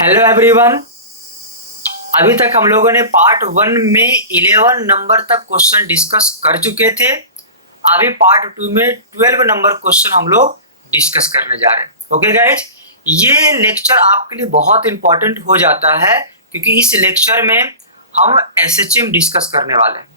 Hello everyone. अभी तक हम लोगों ने पार्ट 1 में 11 नंबर तक क्वेश्चन डिस्कस कर चुके थे। अभी पार्ट 2 में 12 नंबर क्वेश्चन हम लोग डिस्कस करने जा रहे हैं। ओके गाइज, ये लेक्चर आपके लिए बहुत इंपॉर्टेंट हो जाता है क्योंकि इस लेक्चर में हम एसएचएम डिस्कस करने वाले हैं।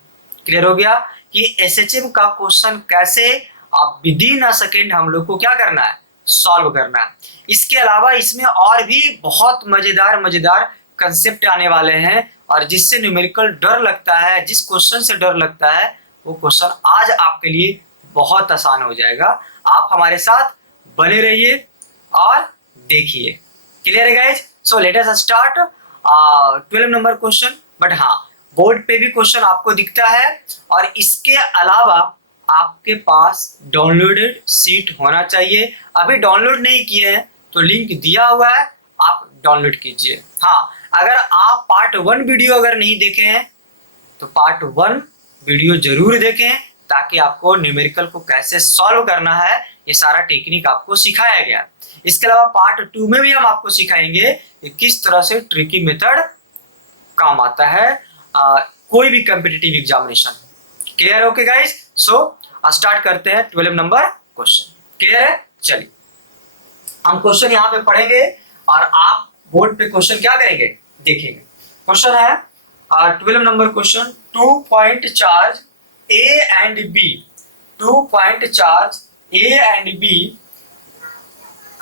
क्लियर हो गया कि एसएचएम का क्वेश्चन कैसे आप विद इन अ सेकेंड हम लोग को क्या करना है, सॉल्व करना है। इसके अलावा इसमें और भी बहुत मजेदार मजेदार कंसेप्ट आने वाले हैं और जिससे न्यूमेरिकल डर लगता है, जिस क्वेश्चन से डर लगता है वो क्वेश्चन आज आपके लिए बहुत आसान हो जाएगा। आप हमारे साथ बने रहिए और देखिए। क्लियर है guys? So let us start 12 number question. But हाँ, बोर्ड पे भी क्वेश्चन आपको दिखता है और इसके अलावा आपके पास डाउनलोडेड सीट होना चाहिए। अभी डाउनलोड नहीं किए हैं तो लिंक दिया हुआ है, आप डाउनलोड कीजिए। हाँ, अगर आप पार्ट 1 वीडियो अगर नहीं देखे हैं तो पार्ट 1 वीडियो जरूर देखें ताकि आपको न्यूमेरिकल को कैसे सॉल्व करना है ये सारा टेक्निक आपको सिखाया गया। इसके अलावा पार्ट 2 में भी हम आपको सिखाएंगे कि किस तरह से ट्रिकी मेथड काम आता है कोई भी कॉम्पिटिटिव एग्जामिनेशन। क्लियर है? ओके गाइस, सो स्टार्ट करते हैं 12 नंबर क्वेश्चन। क्लियर है? चलिए हम क्वेश्चन यहाँ पे पढ़ेंगे और आप बोर्ड पे क्वेश्चन क्या करेंगे, देखेंगे। क्वेश्चन है 12 number question, 2 point charge A and B, 2 point charge A and B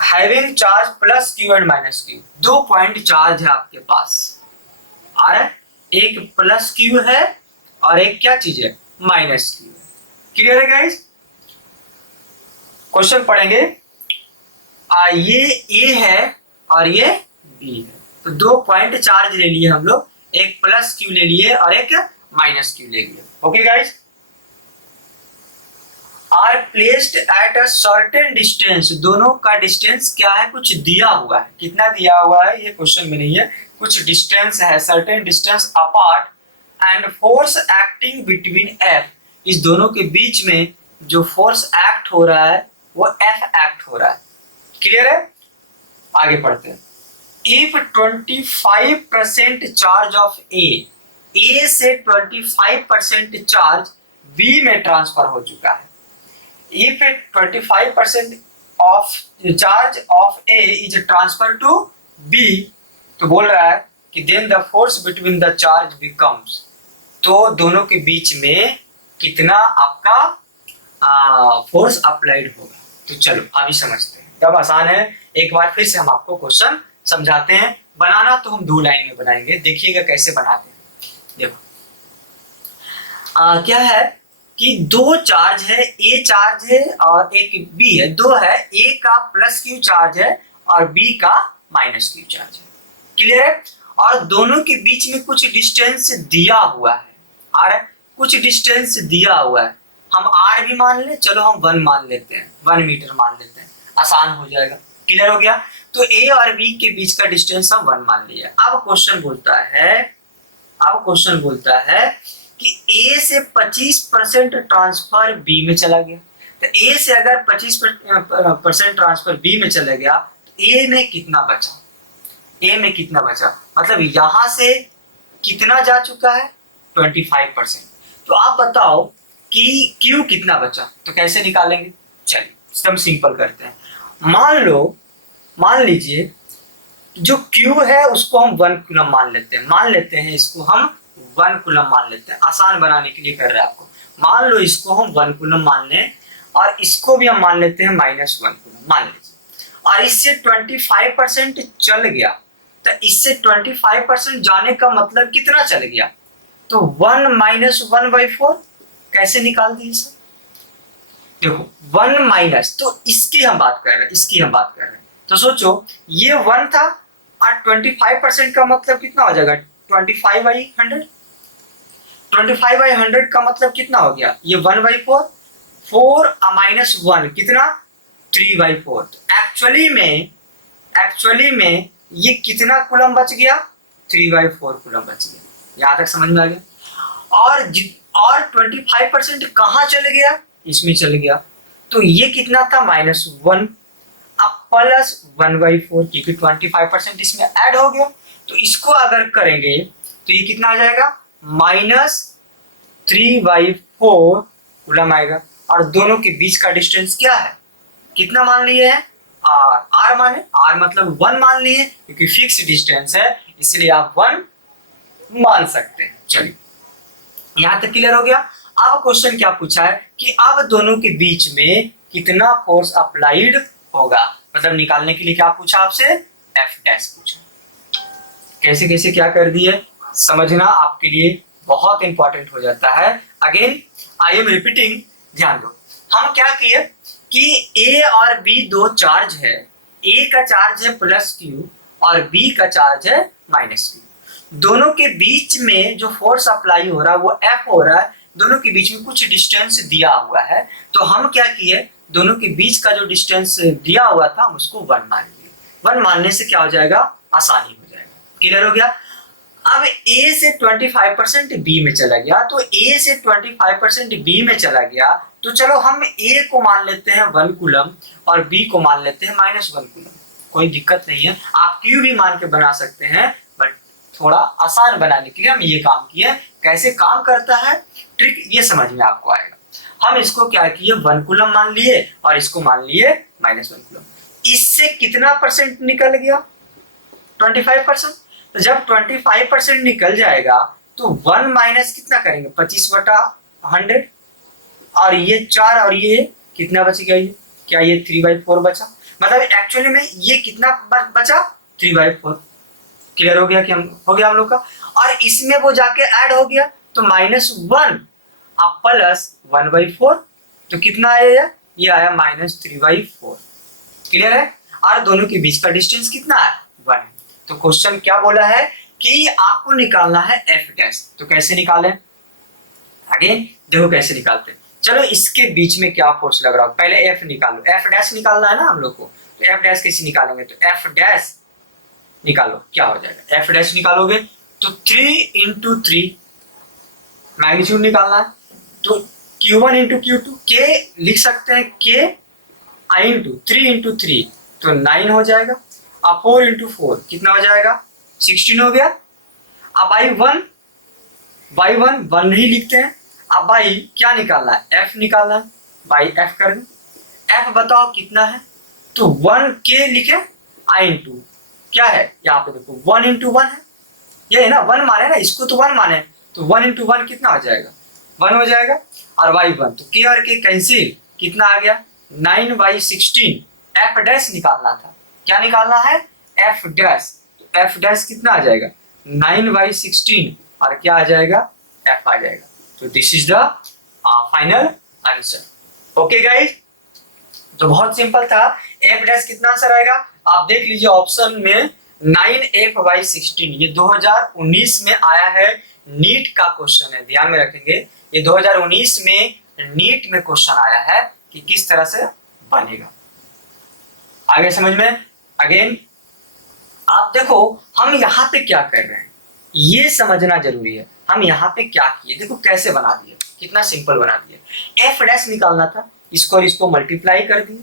having charge plus q and minus q. 2 point charge है आपके पास और एक प्लस क्यू है और एक क्या चीज है, माइनस क्यू है। क्लियर है गाइस? क्वेश्चन पढ़ेंगे। ये ए है और ये बी है, तो 2 पॉइंट चार्ज ले लिए हम लोग, एक प्लस क्यू ले लिए और एक माइनस क्यू ले लिए। Okay guys, are placed at a certain distance, दोनों का डिस्टेंस क्या है, कुछ दिया हुआ है। कितना दिया हुआ है ये क्वेश्चन में नहीं है, कुछ डिस्टेंस है, certain distance apart and force acting between F, इस दोनों के बीच में जो फोर्स एक्ट हो रहा है वो एफ एक्ट हो रहा है। क्लियर है? आगे पढ़ते हैं। इफ 25% चार्ज ऑफ ए से 25% चार्ज बी में ट्रांसफर हो चुका है। If 25% of charge of A is transfer to B, तो बोल रहा है कि then the force between the charge becomes, तो दोनों के बीच में कितना आपका फोर्स अप्लाइड होगा। तो चलो अभी समझते हैं, एकदम आसान है। एक बार फिर से हम आपको क्वेश्चन समझाते हैं। बनाना तो हम 2 लाइन में बनाएंगे, देखिएगा कैसे बनाते हैं। देखो क्या है कि 2 चार्ज है, ए चार्ज है और एक बी है। 2 है, ए का प्लस क्यू चार्ज है और बी का माइनस क्यू चार्ज है। क्लियर है? और दोनों के बीच में कुछ डिस्टेंस दिया हुआ है और कुछ डिस्टेंस दिया हुआ है। हम आर भी मान ले, चलो हम 1 मान लेते हैं, 1 मीटर मान लेते हैं, आसान हो जाएगा। क्लियर हो गया? तो ए और बी के बीच का डिस्टेंस हम 1 मान लिया। अब क्वेश्चन बोलता है कि ए से 25% ट्रांसफर बी में चला गया। तो ए से अगर 25% ट्रांसफर बी में चला गया तो ए में कितना बचा, ए में कितना बचा, मतलब यहां से कितना जा चुका है, 25%। तो आप बताओ कि Q कितना बचा, तो कैसे निकालेंगे? चलिए एकदम सिंपल करते हैं। मान लीजिए जो Q है उसको हम 1 कूलम मान लेते हैं, इसको हम 1 कूलम मान लेते हैं, आसान बनाने के लिए कर रहे हैं आपको। मान लो इसको हम 1 कूलम मान लें और इसको भी हम मान लेते हैं -1 कूलम मान लीजिए, और इससे 25% चल गया। तो इससे 25% जाने का मतलब कितना चल गया, तो 1 - 1/4 कैसे निकाल दिए सर? देखो 1 माइनस, तो इसकी हम बात कर रहे हैं, तो सोचो ये 1 था और 25% का मतलब कितना हो जाएगा, 25/100। 25/100 का मतलब कितना हो गया, ये 1/4, 4 - 1 कितना, 3/4। एक्चुअली में ये कितना कूलम बच गया, 3/4 कूलम बच गया। यहाँ तक समझ में आ गया? और 25% कहाँ चले गया, इसमें चले गया, तो ये कितना था, -1। अब प्लस 1/4, क्योंकि 25% इसमें ऐड हो गया। तो इसको अगर करेंगे तो ये कितना आ जाएगा, -3/4 कूलम आएगा। और दोनों के बीच का डिस्टेंस क्या है, कितना मान लिए हैं, आर माने, आर मतलब 1 मान लिए, क्योंकि फिक्स डिस्टेंस है इसलिए आप 1 मान सकते हैं। चलिए यहां तक क्लियर हो गया। अब क्वेश्चन क्या पूछा है कि अब दोनों के बीच में कितना फोर्स अप्लाइड होगा, मतलब निकालने के लिए क्या पूछा आपसे, एफ डैश पूछा। कैसे कैसे क्या कर दिए समझना आपके लिए बहुत इंपॉर्टेंट हो जाता है। अगेन आई एम रिपीटिंग, ध्यान दो। हम क्या किए कि ए और बी दो चार्ज है, ए का चार्ज है +q और बी का चार्ज है -q। दोनों के बीच में जो फोर्स अप्लाई हो रहा है वो F हो रहा है, दोनों के बीच में कुछ डिस्टेंस दिया हुआ है। तो हम क्या किए, दोनों के बीच का जो डिस्टेंस दिया हुआ था हम उसको 1 मान लिए। 1 मानने से क्या हो जाएगा, आसानी हो जाएगा। क्लियर हो गया। अब A से 25% B में चला गया, तो A से 25% B में चला गया, तो चलो हम A को मान लेते हैं 1 कूलम और B को मान लेते हैं -1 कूलम। कोई दिक्कत नहीं है, आप Q भी मान के बना सकते हैं, बट थोड़ा आसान बनाने के लिए हम ये काम किए। कैसे काम करता है ट्रिक ये समझ में आपको आएगा। हम इसको क्या किए, 1 कूलम मान लिए और इसको मान लिए -1 कूलम। इससे कितना परसेंट निकल गया, 25%। तो जब 25% निकल जाएगा तो 1 माइनस कितना करेंगे, 25/100, और ये 4 और ये कितना बच गया, ये क्या, ये 3/4 बचा। मतलब एक्चुअली में ये कितना बचा, 3/4। क्लियर हो गया कि हो गया हम लोग का। और इसमें वो जाके ऐड हो गया तो -1 अब +1/4, तो कितना आया, ये आया -3/4। क्लियर है। और दोनों के बीच का डिस्टेंस कितना है, 1। तो क्वेश्चन क्या बोला है कि आपको निकालना है एफ डैश। तो कैसे निकालें, अगेन देखो कैसे निकालते हैं। चलो इसके बीच में क्या फोर्स लग रहा है, पहले एफ निकालो, एफ डैश निकालना है ना हम लोग को। तो एफ डैश कैसे निकालेंगे, तो एफ डैश निकालो, क्या हो जाएगा, एफ डैश निकालोगे तो 3 × 3 मैग्नीट्यूड निकालना है, तो Q1 × Q2, के लिख सकते हैं के आई इंटू 3 × 3 तो 9 हो जाएगा, अब 4 × 4 कितना हो जाएगा, 16 हो गया। अब बाई 1 ही लिखते हैं। अब बाई क्या निकालना है, एफ निकालना है, बाई एफ कर दें। एफ बताओ कितना है, तो 1 के लिखे, आई इंटू क्या है, यहाँ पे देखो 1 × 1 है, ये है ना 1 माने ना, इसको तो 1 माने, तो 1 × 1 कितना हो जाएगा, 1 हो जाएगा। और बाई 1 तो के और के कैंसिल, कितना आ गया, 9/16। एफ डैश निकालना था, क्या निकालना है, एफ डैश। तो एफ डैश कितना आ जाएगा, 9/16 और क्या आ जाएगा, एफ आ जाएगा। तो this is the final answer. Okay guys, तो बहुत सिंपल था। एफ डैश कितना आंसर आएगा, आप देख लीजिए ऑप्शन में 9F/16, ये 2019 में आया है, नीट का क्वेश्चन है, ध्यान में रखेंगे। ये 2019 में नीट में क्वेश्चन आया है कि किस तरह से बनेगा, आगे समझ में। अगेन आप देखो हम यहाँ पे क्या कर रहे हैं, ये समझना जरूरी है। हम यहाँ पे क्या किए, देखो कैसे बना दिए, कितना सिंपल बना दिए। एफ डैश निकालना था, इसको और इसको मल्टीप्लाई कर दिए।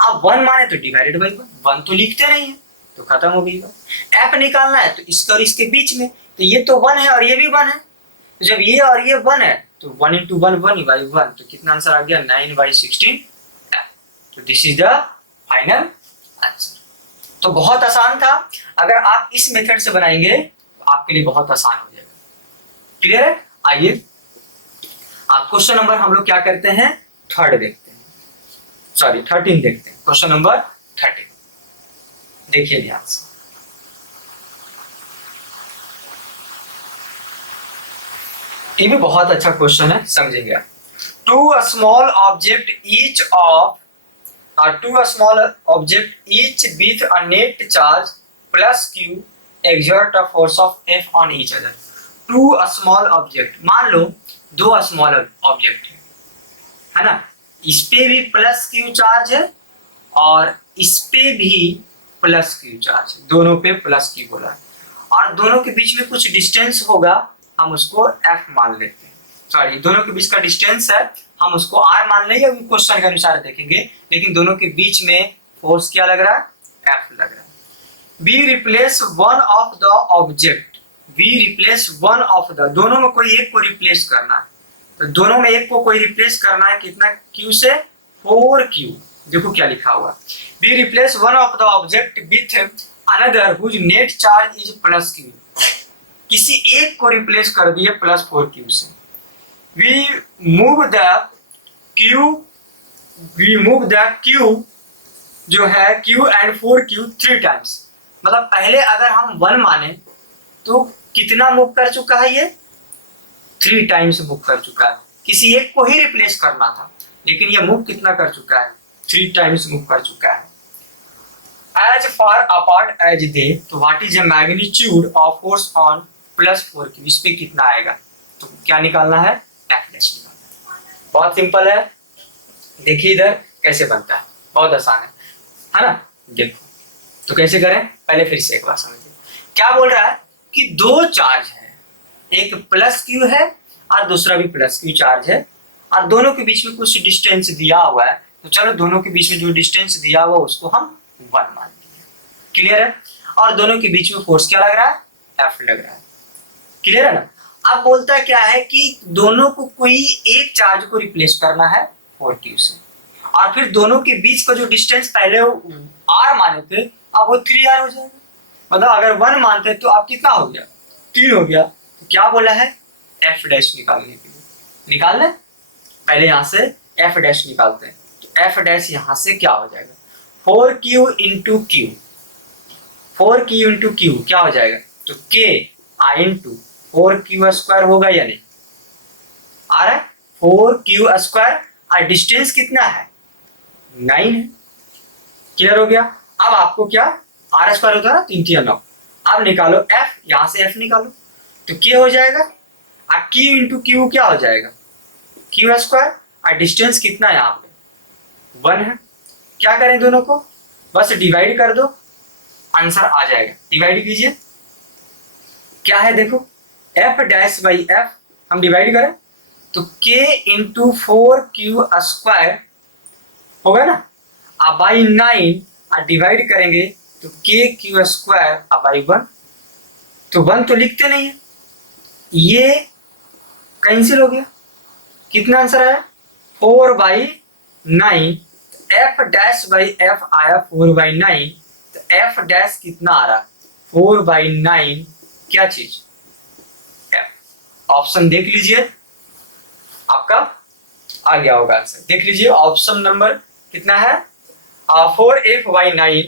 आप 1 माने तो डिवाइडेड बाई 1 तो लिखते नहीं है, तो खत्म हो गई बात। एफ निकालना है तो इसका और इसके बीच में, तो ये तो 1 है और ये भी 1 है, तो जब ये और ये 1 है तो 1 × 1 1/1, तो कितना आंसर आ गया, 9/16। तो this is the final answer. तो बहुत आसान था, अगर आप इस मेथड से बनाएंगे तो आपके लिए बहुत आसान हो जाएगा। क्लियर है। आइए आप क्वेश्चन नंबर हम लोग क्या करते हैं, 3 देखते हैं, सॉरी 13 देखते हैं। क्वेश्चन नंबर 13 देखिए ध्यान से। ये भी बहुत अच्छा क्वेश्चन है, समझेंगे। Two small object each with a net charge +q exert a force of F on each other. Two small object, मान लो 2 स्मॉल ऑब्जेक्ट है ना, इस पे भी +q चार्ज है और इस पे भी +q चार्ज है, दोनों पे +q बोला है, और दोनों के बीच में कुछ डिस्टेंस होगा, हम उसको f मान लेते हैं। सॉरी, दोनों के बीच का डिस्टेंस है, हम उसको r मान लेंगे, क्वेश्चन के अनुसार देखेंगे। लेकिन दोनों के बीच में फोर्स क्या लग रहा है, एफ लग रहा है। We replace one of the object, we replace one of the, दोनों में कोई एक को रिप्लेस करना है, तो दोनों में एक को कोई रिप्लेस करना है, कितना क्यू से 4q। देखो क्या लिखा हुआ, we replace one of the object with another whose net charge is plus q, किसी एक को रिप्लेस कर दिए प्लस 4q से। We move the q, we move the q जो है q एंड 4q 3 टाइम्स, मतलब पहले अगर हम 1 माने तो कितना मूव कर चुका है ये, 3 टाइम्स मूव कर चुका है, किसी एक को ही रिप्लेस करना था, लेकिन ये मूव कितना कर चुका है, 3 टाइम्स मूव कर चुका है। As far apart as they, तो what is the magnitude of force on plus 4q, इस पे कितना आएगा, तो क्या निकालना है, एफ डैश निकालना है। बहुत सिंपल है, देखिए इधर कैसे बनता है, बहुत आसान है ना। देखो तो कैसे करें, पहले फिर से एक बार समझिए। क्या बोल रहा है कि दो चार्ज है, एक प्लस क्यू है और दूसरा भी प्लस क्यू चार्ज है, और दोनों के बीच में कुछ डिस्टेंस दिया हुआ है, तो चलो दोनों के बीच में जो डिस्टेंस दिया हुआ उसको हम 1 मान लेंगे। क्लियर है, और दोनों के बीच में फोर्स क्या लग रहा है, एफ लग रहा है। क्लियर है ना। अब बोलता है क्या है कि दोनों को कोई एक चार्ज को रिप्लेस करना है 4q से, और फिर दोनों के बीच का जो डिस्टेंस पहले r माने थे अब वो 3r हो जाएगा, मतलब अगर 1 मानते तो अब कितना हो गया, 3 हो गया। तो क्या बोला है, एफ डैश निकालने के लिए, निकालना है पहले यहाँ से एफ डैश निकालते हैं, तो एफ डैश यहाँ से क्या हो जाएगा, 4q into Q, 4q into Q क्या हो जाएगा, तो k आई इंटू 4q स्क्वायर होगा या नहीं, आ रहा है 4q स्क्वायर, और डिस्टेंस कितना है 9 है। क्लियर हो गया। अब आपको क्या, आर स्क्वायर होता है ना, 3 3 9, अब निकालो एफ, यहां से एफ निकालो तो k हो जाएगा, और q इंटू क्यू क्या हो जाएगा, q स्क्वायर, और डिस्टेंस कितना है यहाँ पे 1 है। क्या करें दोनों को, बस डिवाइड कर दो, आंसर आ जाएगा, डिवाइड कीजिए। क्या है देखो, एफ डैश बाई एफ हम डिवाइड करें तो k इंटू 4q स्क्वायर होगा ना, अब बाई 9 और डिवाइड करेंगे तो k q स्क्वायर अब बाई 1, तो 1 तो लिखते नहीं है, ये कैंसिल हो गया, कितना आंसर आया 4/9, एफ डैश बाई एफ आया 4/9, तो एफ डैश कितना आ रहा 4/9, क्या चीज, ऑप्शन देख लीजिए, आपका आ गया होगा आंसर, देख लीजिए ऑप्शन नंबर कितना है 4f/9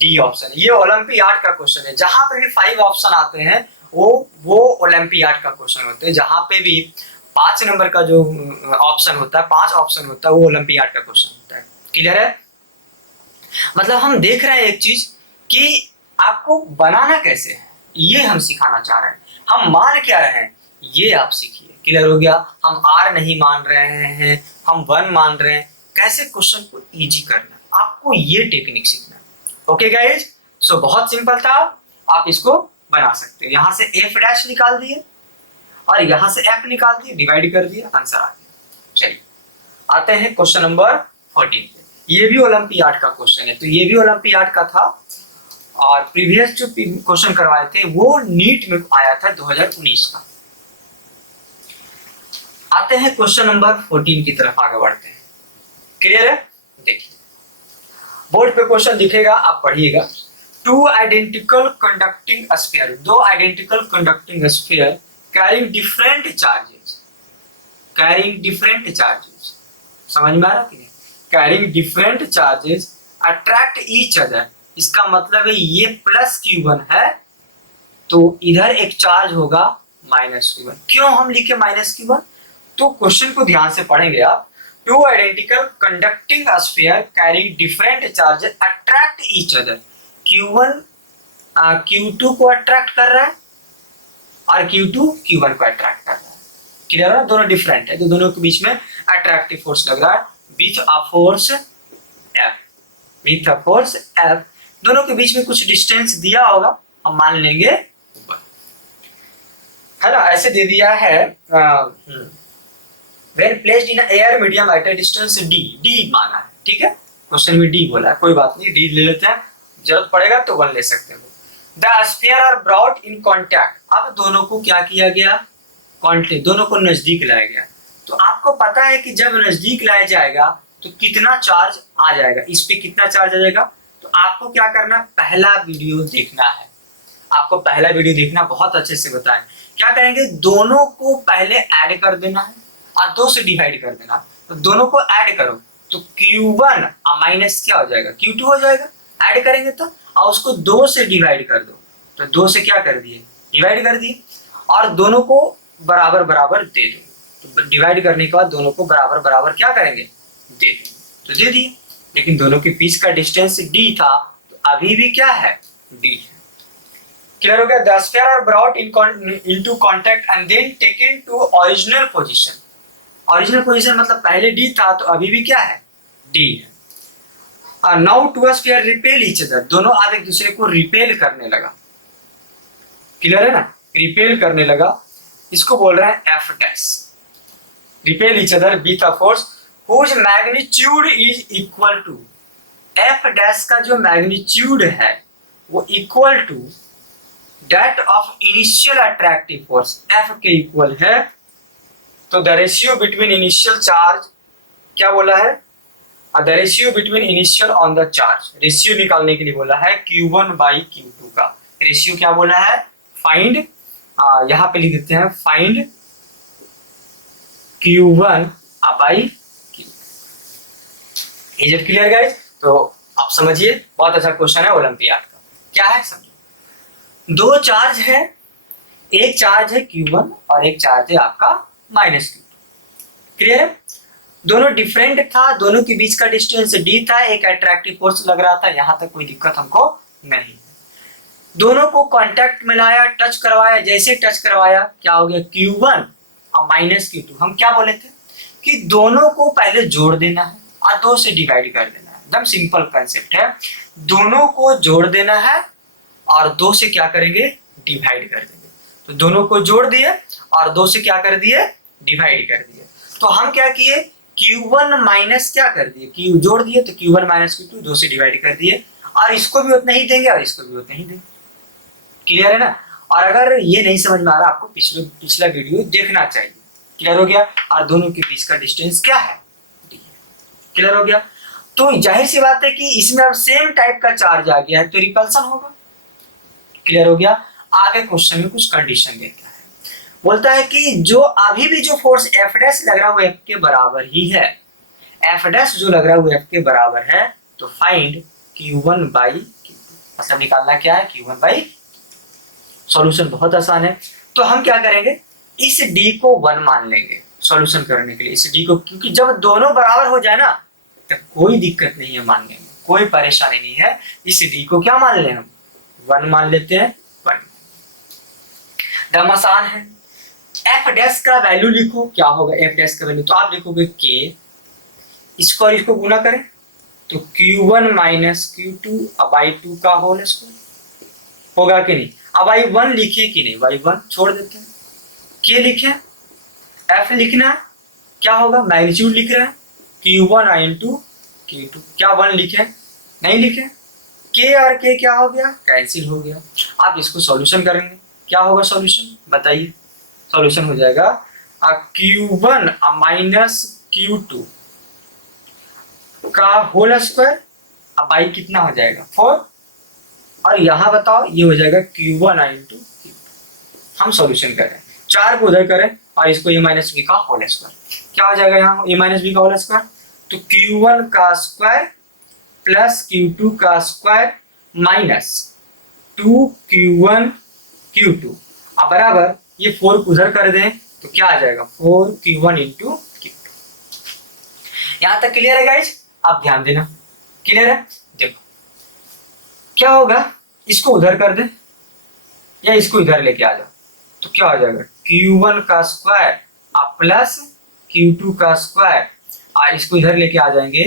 डी ऑप्शन। ये ओलंपियाड का क्वेश्चन है, जहां पे भी 5 ऑप्शन आते हैं वो ओलंपियाड का क्वेश्चन होते हैं, जहां पे भी 5 नंबर का जो ऑप्शन होता है, 5 ऑप्शन होता है, वो ओलंपियाड का क्वेश्चन होता है। क्लियर है, मतलब हम देख रहे हैं एक चीज कि आपको बनाना कैसे है, ये हम सिखाना चाह रहे हैं, हम मान क्या रहे हैं ये आप सीखिए। क्लियर हो गया, हम r नहीं मान रहे हैं, हम 1 मान रहे हैं, कैसे क्वेश्चन को इजी करना, आपको ये टेक्निक सीखना है। ओके गाइज, सो बहुत सिंपल था, आप इसको बना सकते हैं। यहाँ से एफ डैश निकाल दिए और यहाँ से एफ निकाल दिए, डिवाइड कर दिया, आंसर आ गया। चलिए आते हैं क्वेश्चन नंबर 14 पे। ये भी ओलंपियाड का क्वेश्चन है, तो ये भी ओलंपियाड का था, और प्रीवियस जो क्वेश्चन करवाए थे वो नीट में आया था 2019 का। आते हैं क्वेश्चन नंबर 14 की तरफ आगे बढ़ते हैं। क्लियर है, देखिए बोर्ड पे क्वेश्चन दिखेगा, आप पढ़िएगा। 2 identical conducting sphere, 2 identical conducting sphere carrying different charges, carrying different charges, समझ में आ रहा कि नहीं, carrying different charges attract each other, इसका मतलब है ये प्लस q1 है तो इधर एक चार्ज होगा माइनस q1। क्यों हम लिखे माइनस q1, तो क्वेश्चन को ध्यान से पढ़ेंगे आप। 2 identical conducting sphere carrying different charges attract each other, q1 q2 को अट्रैक्ट कर रहा है और q2 q1 को अट्रैक्ट कर रहा है। क्लियर है ना, दोनों डिफरेंट है, तो दोनों के बीच में अट्रैक्टिव फोर्स लग रहा है with a force F, with a force F। दोनों के बीच में कुछ डिस्टेंस दिया होगा, हम मान लेंगे ऊपर, है ना, ऐसे दे दिया है। When placed in air medium at a distance d, d माना है, ठीक है, क्वेश्चन में d बोला है, कोई बात नहीं, d ले लेते हैं। जरूरत पड़ेगा तो 1 ले सकते हैं। The sphere are brought in contact, अब दोनों को क्या किया गया, कॉन्टैक्ट, दोनों को नजदीक लाया गया। तो आपको पता है कि जब नजदीक लाया जाएगा तो कितना चार्ज आ जाएगा, इस पे कितना चार्ज आ जाएगा। तो आपको क्या करना, पहला वीडियो देखना है, आपको पहला वीडियो देखना, बहुत अच्छे से बताएं। क्या करेंगे, दोनों को पहले ऐड कर देना है और 2 से डिवाइड कर देना। तो दोनों को ऐड करो तो Q1 माइनस क्या हो जाएगा, Q2 हो जाएगा, ऐड करेंगे तो, और उसको 2 से डिवाइड कर दो। तो 2 से क्या कर दिए, डिवाइड कर दिए, और दोनों को बराबर बराबर दे दो। तो डिवाइड करने के बाद दोनों को बराबर बराबर क्या करेंगे, दे देंगे। तो दे दिए, लेकिन दोनों के बीच का डिस्टेंस d था, तो अभी भी क्या है, d है। क्लियर हो गया। The sphere are brought into contact and then taken to original position. Original position मतलब पहले d था, तो अभी भी क्या है, d है। Now two sphere repel each other, दोनों अब एक दूसरे को रिपेल करने लगा। क्लियर है ना, रिपेल करने लगा, इसको बोल रहे हैं F dash. Repel each other with a force whose magnitude is equal to, F dash का जो मैग्नीट्यूड है वो equal to that of initial attractive force, F के इक्वल है। तो the ratio between initial charge क्या बोला है, the ratio between initial on the charge, ratio निकालने के लिए बोला है Q1 बाई Q2 का। रेशियो क्या बोला है, फाइंड, यहाँ पे लिख देते हैं find Q1 by Q2। Is it clear guys? तो आप समझिए, बहुत अच्छा क्वेश्चन है ओलंपियाड का। क्या है समझो, 2 चार्ज है, एक चार्ज है Q1 और एक चार्ज है आपका -Q2। क्लियर है? दोनों डिफरेंट था, दोनों के बीच का डिस्टेंस d था, एक अट्रैक्टिव फोर्स लग रहा था, यहां तक कोई दिक्कत हमको नहीं। दोनों को कांटेक्ट में लाया, टच करवाया, जैसे टच करवाया क्या हो गया, Q1 और -Q2। हम क्या बोले थे कि दोनों को पहले जोड़ देना है और 2 से डिवाइड कर देना है। एकदम सिंपल कंसेप्ट है, दोनों को जोड़ देना है और 2 से क्या करेंगे, डिवाइड कर देंगे। तो दोनों को जोड़ दिए और 2 से क्या कर दिए, डिवाइड कर दिए। तो हम क्या किए, Q1 माइनस क्या कर दिए, Q जोड़ दिए, तो Q1 माइनस Q2 2 से डिवाइड कर दिए, और इसको भी उतना ही देंगे और इसको भी उतना ही देंगे। क्लियर है ना? और अगर ये नहीं समझ में आ रहा, आपको पिछला वीडियो देखना चाहिए। क्लियर हो गया? और दोनों के बीच का डिस्टेंस क्या है, क्लियर हो गया? तो जाहिर सी बात है कि इसमें अब सेम टाइप का चार्ज आ गया है, तो रिपल्सन होगा। क्लियर हो गया? आगे क्वेश्चन में कुछ कंडीशन देता है, बोलता है कि जो अभी भी जो फोर्स एफ डैश लग रहा है वो एफ के बराबर ही है, एफ डैश जो लग रहा है वो एफ के बराबर है। तो फाइंड Q1 बाई Q2, मतलब निकालना क्या है, Q1 बाई। सॉल्यूशन बहुत आसान है, तो हम क्या करेंगे, इस d को 1 मान लेंगे सॉल्यूशन करने के लिए, इस d को, क्योंकि जब दोनों बराबर हो जाए ना तो कोई दिक्कत नहीं है मानने में, कोई परेशानी नहीं है। इस d को क्या मान ले, हम 1 मान लेते हैं, 1। दम आसान है। एफ डैश का वैल्यू लिखो, क्या होगा एफ डैश का वैल्यू, तो आप लिखोगे k, इसको और इसको गुना करें तो Q1 माइनस Q2 बाई 2 का होल स्क्वायर होगा कि नहीं। अब बाई 1 लिखे कि नहीं, बाई 1 छोड़ देते हैं, k लिखे, f लिखना है, क्या होगा, मैग्नीट्यूड लिख रहे हैं Q1 इंटू Q2, क्या 1 लिखे, नहीं लिखे, k और k क्या हो गया, कैंसिल हो गया। आप इसको सॉल्यूशन करेंगे, क्या होगा सॉल्यूशन बताइए, सॉल्यूशन हो जाएगा Q1 माइनस Q2 का होल स्क्वायर, अब बाई कितना हो जाएगा 4, और यहाँ बताओ ये हो जाएगा Q1 इंटू Q2। हम सॉल्यूशन करें, 4 को उधर करें और इसको a माइनस बी का होल स्क्वायर, क्या हो जाएगा यहाँ a माइनस बी का होल स्क्वायर, तो Q1 का स्क्वायर प्लस Q2 का स्क्वायर माइनस 2Q1 Q2, अब बराबर ये 4 को उधर कर दें तो क्या आ जाएगा 4Q1 इंटू Q2। यहाँ तक क्लियर है गाइज? आप ध्यान देना, क्लियर है? देखो क्या होगा, इसको उधर कर दे या इसको इधर लेके आ जाओ, तो क्या हो जाएगा Q1 का स्क्वायर प्लस Q2 का स्क्वायर, और इसको इधर लेके आ जाएंगे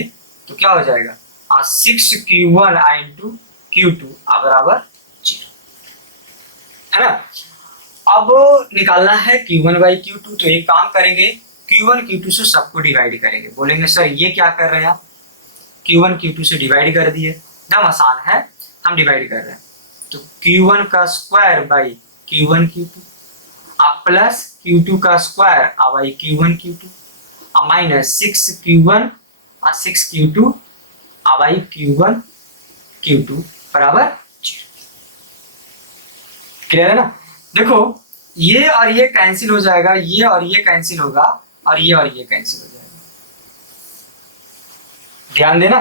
तो क्या हो जाएगा 6Q1 इंटू Q2 बराबर 0, है ना। अब निकालना है Q1 बाई Q2, तो एक काम करेंगे Q1 Q2 से सबको डिवाइड करेंगे। बोलेंगे सर ये क्या कर रहे हैं आप, Q1 Q2 से डिवाइड कर दिए, एकदम आसान है। हम डिवाइड कर रहे हैं, तो Q1 का स्क्वायर बाई Q1 Q2 अब प्लस Q2 का स्क्वायर अब बाई Q1 Q2 अब माइनस 6Q1 और 6Q2 अब बाई Q1 Q2 बराबर 0। क्लियर है ना? देखो ये और ये कैंसिल हो जाएगा, ये और ये कैंसिल होगा, और ये कैंसिल हो जाएगा। ध्यान देना,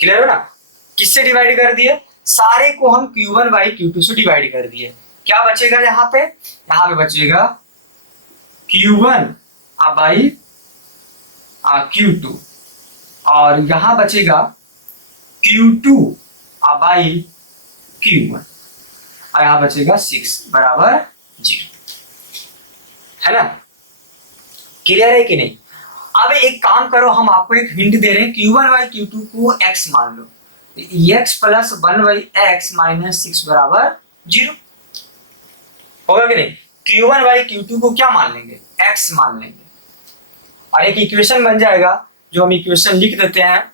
क्लियर हो ना? किससे डिवाइड कर दिए? सारे को हम Q1 बाई Q2 से डिवाइड कर दिए। क्या बचेगा यहाँ पे? यहाँ पे बचेगा Q1 बाई Q2 और यहाँ बचेगा Q2 बाई Q1 और यहाँ बचेगा 6 बराबर 0, है ना? क्लियर है कि नहीं? अब एक काम करो, हम आपको एक हिंट दे रहे हैं, Q1 बाई Q2 को x मान लो, x plus 1 by x minus 6 बराबर 0 होगा कि नहीं? Q1 बाई Q2 को क्या मान लेंगे? x मान लेंगे और एक इक्वेशन बन जाएगा, जो हम इक्वेशन लिख देते हैं,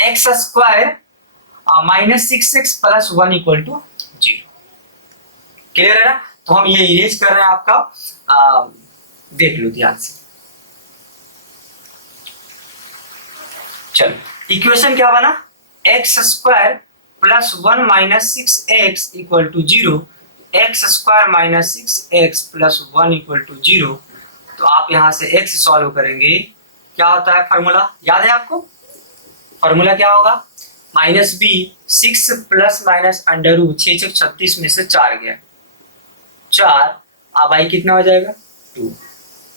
x square minus 6x plus 1 equal to 0। Clear है ना? तो हम ये इरेज कर रहे हैं आपका, देख लो ध्यान से। चलो इक्वेशन क्या बना? X square plus 1 minus 6x equal to 0, x square minus 6x plus 1 equal to 0। तो आप यहां से x सॉल्व करेंगे, क्या होता है फॉर्मूला याद है आपको? फॉर्मूला क्या होगा? Minus b 6 plus minus under root 6 36 में से 4 गया 4, अब आई कितना हो जाएगा 2,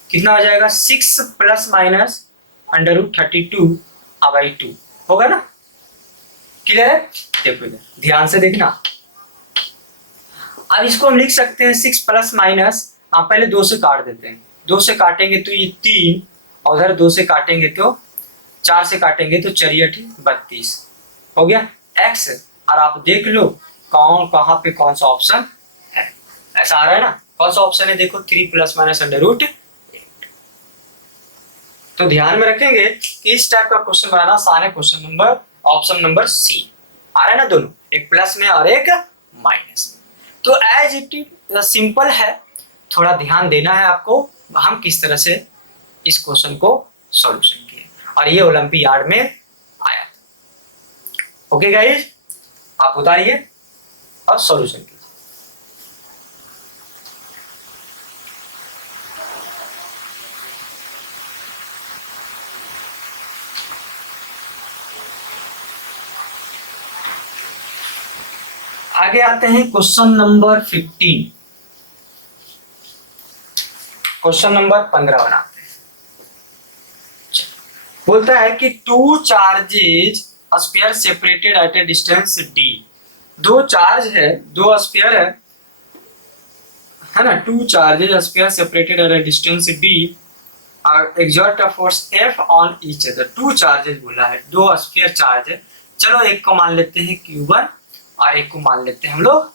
कितना हो जाएगा 6 प्लस माइनस अंडर रूट 32 अब आई 2 होगा ना? क्लियर है? देखो इधर ध्यान से देखना, अब इसको हम लिख सकते हैं 6 प्लस माइनस, आप पहले 2 से काट देते हैं, 2 से काटेंगे तो ये 3 और उधर 2 से काटेंगे तो 4 से काटेंगे तो 4 32 हो गया x। और आप देख लो कौन कहाँ पे कौन सा ऑप्शन है, ऐसा आ रहा है ना? कौन सा ऑप्शन है? देखो 3 प्लस माइनस अंडर रूट। तो ध्यान में रखेंगे कि इस टाइप का क्वेश्चन बनाना आसान है। Question number option number C आ रहा है ना, दोनों एक प्लस में और एक माइनस में। तो एज इट इज सिंपल है, थोड़ा ध्यान देना है आपको हम किस तरह से इस क्वेश्चन को सॉल्यूशन किए, और ये ओलंपियाड में आया। ओके गाइस, आप उतारिए और सॉल्यूशन कीजिए। आगे आते हैं क्वेश्चन नंबर 15। क्वेश्चन नंबर 15 बनाते हैं। बोलता है कि two charges sphere separated at A distance d। दो चार्ज है, दो स्फीयर है ना, two charges sphere separated at A distance d exert a force F on each other। Two charges बोला है, दो स्फीयर चार्ज है। चलो एक को मान लेते हैं Q1 और एक को मान लेते हैं हम लोग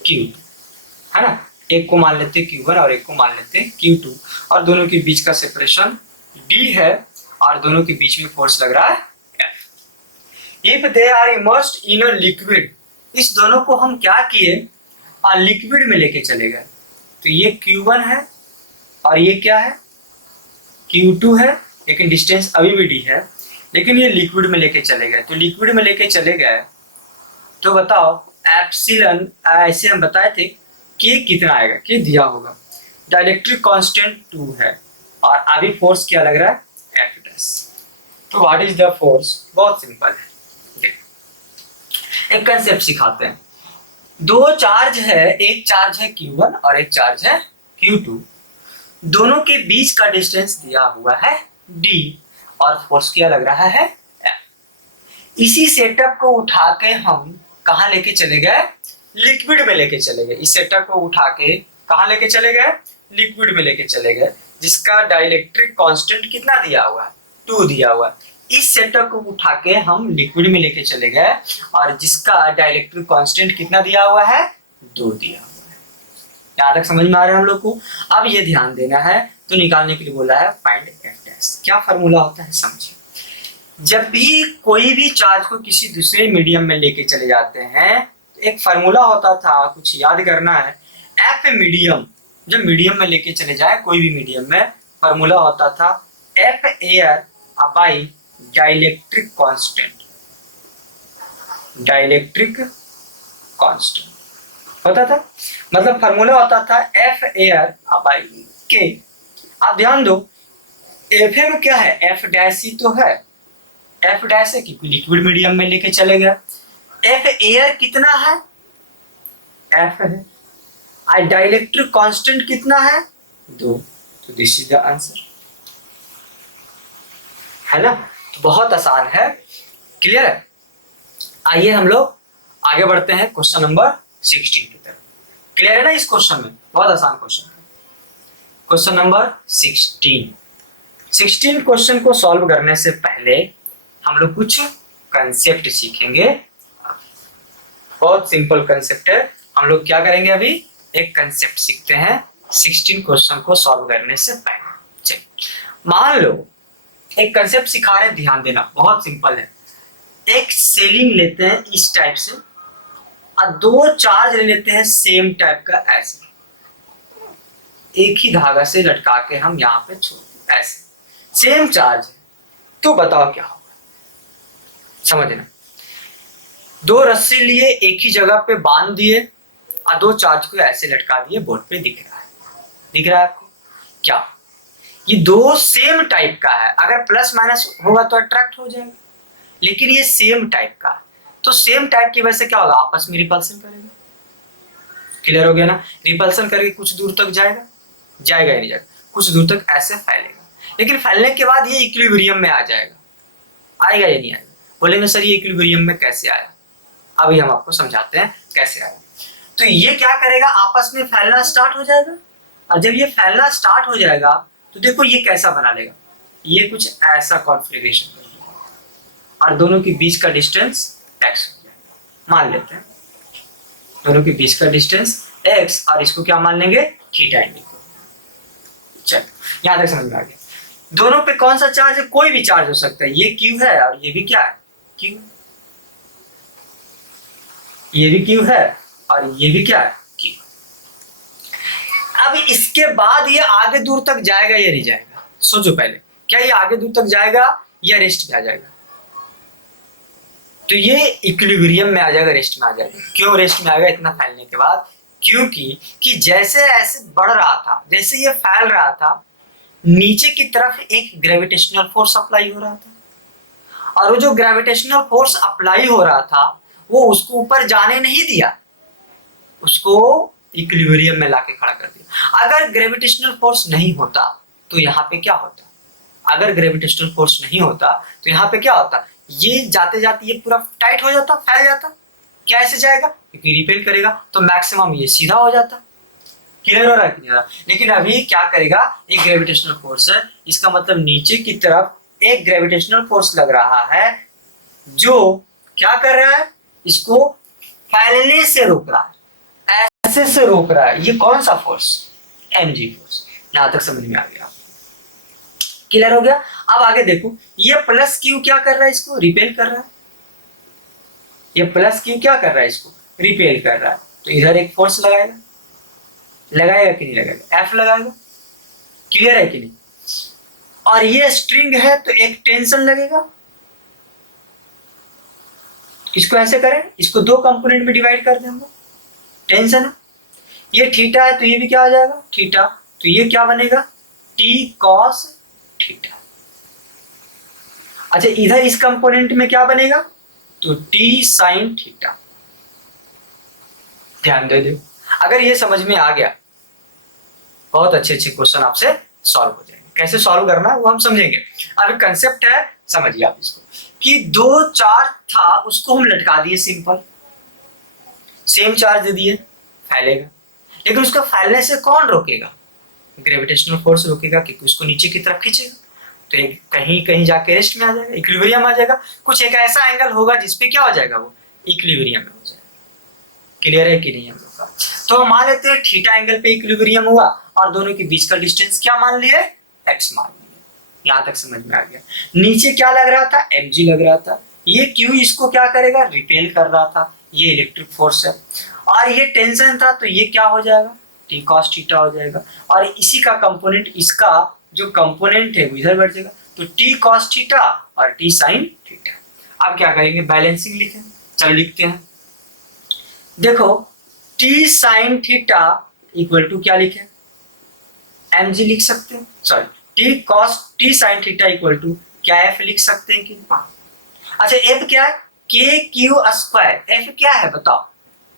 Q2, है ना? एक को मान लेते हैं Q1 और एक को मान लेते हैं Q2, और दोनों के बीच का सेपरेशन D है और दोनों के बीच में फोर्स लग रहा है F। If they are immersed in a liquid, इस दोनों को हम क्या किए? लिक्विड में लेके चले गए। तो ये Q1 है और ये क्या है? Q2 है, लेकिन डिस्टेंस अभी भी D है, लेकिन ये लिक्विड में लेके चले गए। तो लिक्विड में लेके चले गए तो बताओ एप्सिलॉन, ऐसे हम बताए थे कि कितना आएगा, कि दिया होगा डाइलेक्ट्रिक कांस्टेंट 2 है और अभी फोर्स क्या लग रहा है F डैश। तो व्हाट इज द फोर्स? बहुत सिंपल है, एक कंसेप्ट सिखाते हैं। दो चार्ज है, एक चार्ज है Q1 और एक चार्ज है Q2, दोनों के बीच का डिस्टेंस दिया हुआ है D और फोर्स क्या लग रहा है F। इसी सेटअप को उठा के हम कहाँ लेके चले गए? लिक्विड में लेके चले गए। इस सेटअप को उठा के कहाँ लेके चले गए? लिक्विड में लेके चले गए, जिसका डाइलेक्ट्रिक कांस्टेंट कितना दिया हुआ है? 2 दिया हुआ है। इस सेटअप को उठा के हम लिक्विड में लेके चले गए और जिसका डाइलेक्ट्रिक कांस्टेंट कितना दिया हुआ है? 2 दिया हुआ है। यहाँ तक समझ में आ रहा है हम लोग को? अब ये ध्यान देना है, तो निकालने के लिए बोला है फाइंड F डैश। क्या फॉर्मूला होता है समझिए। जब भी कोई भी चार्ज को किसी दूसरे मीडियम में लेके चले जाते हैं तो एक फार्मूला होता था, कुछ याद करना है। एफ मीडियम, जब मीडियम में लेके चले जाए कोई भी मीडियम में, फार्मूला होता था F air by dielectric constant, dielectric constant होता था। मतलब फार्मूला होता था एफ एयर बाई के। आप ध्यान दो, एफ में क्या है, एफ डैश ही तो है, एफ डैश है क्योंकि लिक्विड मीडियम में लेके चले गया। एफ एयर कितना है, एफ है, और डाइलेक्ट्रिक कांस्टेंट कितना है, 2। तो दिस इज द आंसर, है ना। तो बहुत आसान है, क्लियर है। आइए हम लोग आगे बढ़ते हैं क्वेश्चन नंबर 16 की तरफ। क्लियर है ना इस क्वेश्चन में, बहुत आसान क्वेश्चन है। क्वेश्चन नंबर 16 क्वेश्चन को सॉल्व करने से पहले हम लोग कुछ कंसेप्ट सीखेंगे। बहुत सिंपल कंसेप्ट है। हम लोग क्या करेंगे, अभी एक कंसेप्ट सीखते हैं 16 क्वेश्चन को सॉल्व करने से पहले। चलिए, मान लो एक कंसेप्ट सिखा रहे, ध्यान देना, बहुत सिंपल है। एक सेलिंग लेते हैं इस टाइप से और 2 चार्ज ले लेते हैं सेम टाइप का, ऐसे एक ही धागा से लटका के हम यहाँ पे छोड़, ऐसे सेम चार्ज है। तो बताओ क्या होगा, समझना। 2 रस्सी लिए एक ही जगह पे बांध दिए और 2 चार्ज को ऐसे लटका दिए, बोर्ड पे दिख रहा है, दिख रहा है आपको क्या, ये 2 सेम टाइप का है। अगर प्लस माइनस होगा तो अट्रैक्ट हो जाएगा, लेकिन ये सेम टाइप का है, तो सेम टाइप की वजह से क्या होगा, आपस में रिपल्सन करेगा। क्लियर हो गया ना। रिपल्सन करके कुछ दूर तक जाएगा, जाएगा ही नहीं जाएगा, कुछ दूर तक ऐसे फैलेगा, लेकिन फैलने के बाद ये इक्विलिब्रियम में आ जाएगा, आएगा या नहीं आएगा। बोलेंगे सर ये इक्विलिब्रियम में कैसे आया, अभी हम आपको समझाते हैं कैसे आया। तो ये क्या करेगा, आपस में फैलना स्टार्ट हो जाएगा, और जब ये फैलना स्टार्ट हो जाएगा तो देखो ये कैसा बना लेगा, ये कुछ ऐसा कॉन्फ़िगरेशन कर लेगा, और दोनों के बीच का डिस्टेंस x हो जाएगा। मान लेते हैं दोनों के बीच का डिस्टेंस x, और इसको क्या मान लेंगे, थीटा एंगल को। चलो यहां तक समझ में आ गया। दोनों पे कौन सा चार्ज है, कोई भी चार्ज हो सकता है, ये Q है और ये भी क्या है, Q, ये भी Q है और ये भी क्या है, Q। अब इसके बाद ये आगे दूर तक जाएगा या नहीं जाएगा, सोचो पहले, क्या ये आगे दूर तक जाएगा या रेस्ट में आ जाएगा। तो ये इक्विलिब्रियम में आ जाएगा, रेस्ट में आ जाएगा। क्यों रेस्ट में आएगा इतना फैलने के बाद, क्योंकि कि जैसे ऐसे बढ़ रहा था, जैसे ये फैल रहा था, नीचे की तरफ एक ग्रेविटेशनल फोर्स अप्लाई हो रहा था, और वो जो ग्रेविटेशनल फोर्स अप्लाई हो रहा था वो उसको ऊपर जाने नहीं दिया, उसको इक्विलिब्रियम में लाके खड़ा कर दिया। अगर ग्रेविटेशनल फोर्स नहीं होता तो यहाँ पे क्या होता, अगर ग्रेविटेशनल फोर्स नहीं होता तो यहाँ पे क्या होता, ये जाते जाते ये पूरा टाइट हो जाता, फैल जाता। क्या ऐसे जाएगा, क्योंकि रिपेल करेगा तो मैक्सिमम ये सीधा हो जाता। क्लियर हो रहा है कि नहीं हो रहा। लेकिन अभी क्या करेगा, एक ग्रेविटेशनल फोर्स है, इसका मतलब नीचे की तरफ एक ग्रेविटेशनल फोर्स लग रहा है जो क्या कर रहा है, इसको फैलने से रोक रहा है, ऐसे से रोक रहा है। ये कौन सा फोर्स, mg फोर्स। यहां तक समझ में आ गया, क्लियर हो गया। अब आगे देखो, ये प्लस क्यू क्या कर रहा है, इसको रिपेल कर रहा है। ये प्लस क्यू क्या कर रहा है, इसको रिपेल कर रहा है। तो इधर एक फोर्स लगाएगा, लगाएगा कि नहीं लगाएगा, एफ लगाएगा। क्लियर है कि नहीं। और ये स्ट्रिंग है तो एक टेंशन लगेगा। इसको ऐसे करें, इसको 2 कंपोनेंट में डिवाइड कर दें हम लोग, टेंशन है। ये थीटा है तो ये भी क्या हो जाएगा, थीटा। तो ये क्या बनेगा, टी कॉस थीटा। अच्छा, इधर इस कंपोनेंट में क्या बनेगा, तो टी साइन थीटा। ध्यान दे दो, अगर ये समझ में आ गया, बहुत अच्छे अच्छे क्वेश्चन आपसे सॉल्व हो जाएंगे। कैसे सॉल्व करना है वो हम समझेंगे। अब कंसेप्ट है, समझिए आप इसको, कि 2 चार्ज था उसको हम लटका दिए, सिंपल सेम चार्ज दे दिए, फैलेगा। लेकिन उसका फैलने से कौन रोकेगा, ग्रेविटेशनल फोर्स रोकेगा, क्योंकि उसको नीचे की तरफ खींचेगा। तो एक कहीं कहीं जाके रेस्ट में आ जाएगा, इक्विलिब्रियम आ जाएगा। कुछ एक ऐसा एंगल होगा जिसपे क्या हो जाएगा, वो इक्विलिब्रियम में हो जाएगा। क्लियर है कि नहीं हम लोग का। तो मान लेते हैं थीटा एंगल पे इक्विलिब्रियम हुआ और दोनों के बीच का डिस्टेंस क्या मान लिए, x मान लिए। यहाँ तक समझ में आ गया। नीचे क्या लग रहा था, mg लग रहा था। ये q इसको क्या करेगा, रिपेल कर रहा था, ये इलेक्ट्रिक फोर्स है। और ये टेंशन था तो ये क्या हो जाएगा, t cos थीटा हो जाएगा। और इसी का कंपोनेंट, इसका जो कंपोनेंट है वो इधर बढ़ जाएगा, तो t cos थीटा और t sin थीटा। अब क्या करेंगे, बैलेंसिंग लिखें। चलो लिखते हैं। देखो t sin theta equal to क्या लिखें, mg लिख सकते हैं, sorry t sin theta equal to क्या f लिख सकते हैं कि। अच्छा f क्या है, k q स्क्वायर। f क्या है बताओ,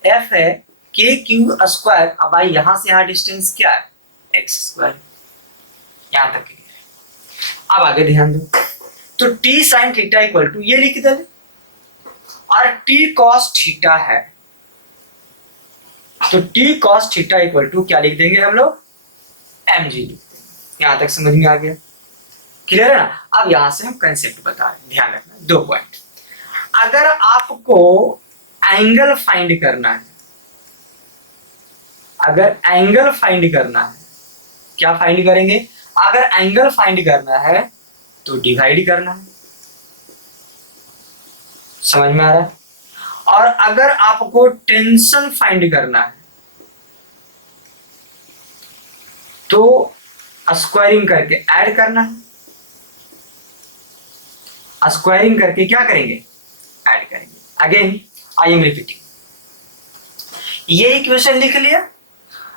f है k q स्क्वायर। अब भाई यहां से यहां डिस्टेंस क्या है, x स्क्वायर। यहां तक क्लियर है। अब आगे ध्यान दो, तो t sin theta equal to ये लिख दे, और t cos थीटा है, तो t cos theta equal to क्या लिख देंगे हम लोग, mg लिख देंगे। यहां तक समझ में आ गया, क्लियर है ना। अब यहां से हम कंसेप्ट बता रहे हैं, ध्यान रखना 2 पॉइंट। अगर आपको एंगल फाइंड करना है, अगर एंगल फाइंड करना है, क्या फाइंड करेंगे, अगर एंगल फाइंड करना है तो डिवाइड करना है, समझ में आ रहा है। और अगर आपको टेंशन फाइंड करना है तो स्क्वायरिंग करके ऐड करना है, स्क्वायरिंग करके क्या करेंगे, ऐड करेंगे। अगेन आई एम रिपीटिंग, ये इक्वेशन लिख लिया।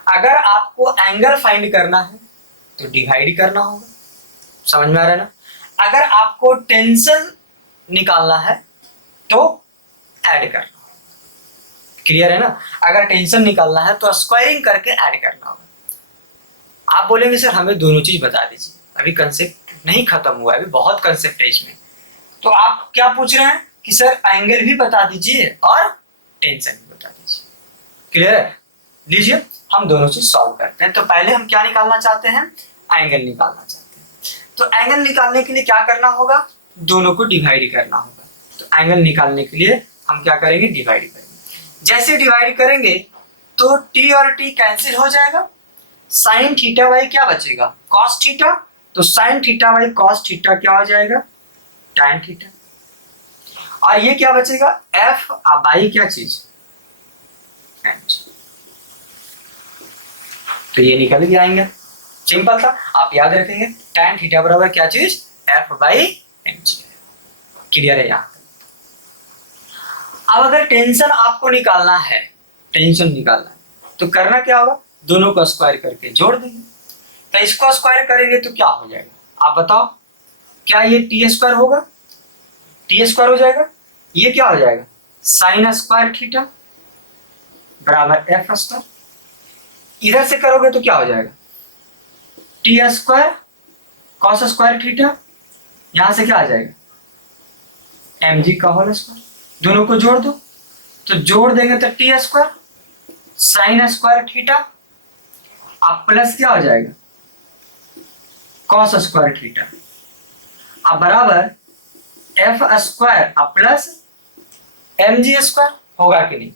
अगर आपको एंगल फाइंड करना है तो डिवाइड करना होगा, समझ में आ रहा है ना। अगर आपको टेंशन निकालना है तो ऐड करना होगा, क्लियर है ना। अगर टेंशन निकालना है तो स्क्वायरिंग करके ऐड करना होगा। आप बोलेंगे सर हमें दोनों चीज बता दीजिए, अभी कंसेप्ट नहीं खत्म हुआ है, अभी बहुत कंसेप्ट है इसमें। तो आप क्या पूछ रहे हैं कि सर एंगल भी बता दीजिए और टेंशन भी बता दीजिए, क्लियर है। लीजिए हम दोनों चीज सॉल्व करते हैं। तो पहले हम क्या निकालना चाहते हैं, एंगल निकालना चाहते हैं। तो एंगल निकालने के लिए क्या करना होगा, दोनों को डिवाइड करना होगा। तो एंगल निकालने के लिए हम क्या करेंगे, डिवाइड करेंगे। जैसे डिवाइड करेंगे तो t और t कैंसिल हो जाएगा, साइन थीटा बाई क्या बचेगा, कॉस थीटा। तो sine theta by cos theta क्या हो जाएगा, tan थीटा। और ये क्या बचेगा, f बाई क्या चीज, mg। तो ये निकल गया एंगल, सिंपल था। आप याद रखेंगे tan थीटा बराबर क्या चीज, f बाई mg। क्लियर है यहाँ। अब अगर टेंशन आपको निकालना है, टेंशन निकालना है तो करना क्या होगा, दोनों को स्क्वायर करके जोड़ देंगे। तो इसको स्क्वायर करेंगे तो क्या हो जाएगा, आप बताओ, क्या ये टी स्क्वायर होगा, टी स्क्वायर हो जाएगा। ये क्या हो जाएगा, साइन स्क्वायर थीटा बराबर एफ स्क्वायर। इधर से करोगे तो क्या हो जाएगा, T square cos square theta, यहां से क्या आ जाएगा, एम जी का होल स्क्वायर। दोनों को जोड़ दो, तो जोड़ देंगे तो T square sine square theta, अब प्लस क्या हो जाएगा, कॉस स्क्वायर थीटा, अब बराबर एफ स्क्वायर अब प्लस एम जी स्क्वायर। होगा कि नहीं,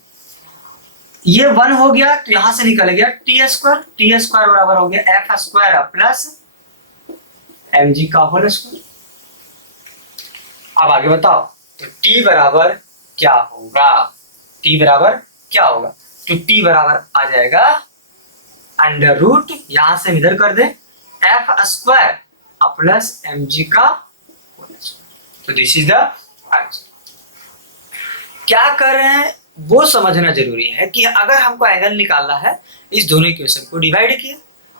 ये 1 हो गया तो यहां से निकल गया टी स्क्वायर बराबर हो गया F square plus M G का होल स्क्वायर। अब आगे बताओ, तो t बराबर क्या होगा, t बराबर क्या होगा, तो t बराबर आ जाएगा अंडर रूट, यहां से इधर कर दे, F square plus M G का होल स्क्वायर। तो दिस इज द आंसर। क्या कर रहे हैं वो समझना जरूरी है कि अगर हमको एंगल निकालना है, इस दोनों इक्वेशन को डिवाइड किया,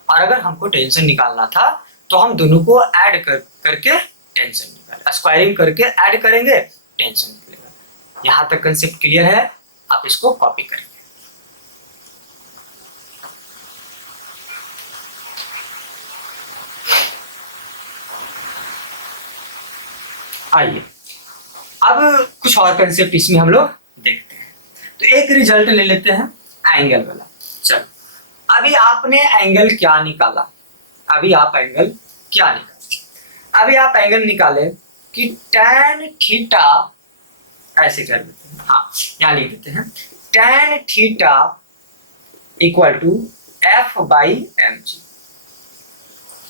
और अगर हमको टेंशन निकालना था तो हम दोनों को ऐड करके टेंशन निकाल, स्क्वायरिंग करके ऐड करेंगे, टेंशन निकलेगा। यहां तक कंसेप्ट क्लियर है, आप इसको कॉपी करेंगे। आइए अब कुछ और कंसेप्ट इसमें हम लोग देखते हैं। तो एक रिजल्ट ले लेते हैं एंगल वाला। चलो अभी आपने एंगल क्या निकाला, अभी आप एंगल क्या निकाले, अभी आप एंगल निकाले कि tan थीटा, ऐसे कर देते हैं, हाँ यहाँ लिख देते हैं tan theta equal to F by m g.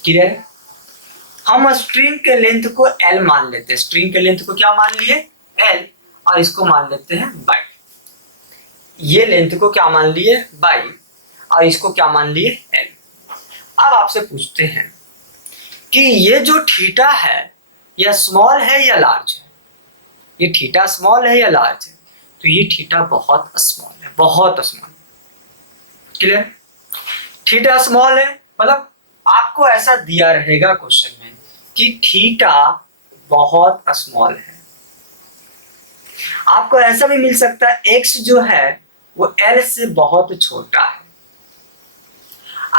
Clear है, हम स्ट्रिंग के लेंथ को L मान लेते हैं, स्ट्रिंग के लेंथ को क्या मान लिए L, और इसको मान लेते हैं बाई। ये लेंथ को क्या मान लिए बाई और इसको क्या मान लिए L। अब आपसे पूछते हैं कि ये जो थीटा है यह स्मॉल है या लार्ज है, ये थीटा स्मॉल है या लार्ज है, तो ये थीटा बहुत स्मॉल है, बहुत स्मॉल। क्लियर, थीटा स्मॉल है मतलब आपको ऐसा दिया रहेगा क्वेश्चन में कि थीटा बहुत स्मॉल है। आपको ऐसा भी मिल सकता है x जो है वो L से बहुत छोटा है।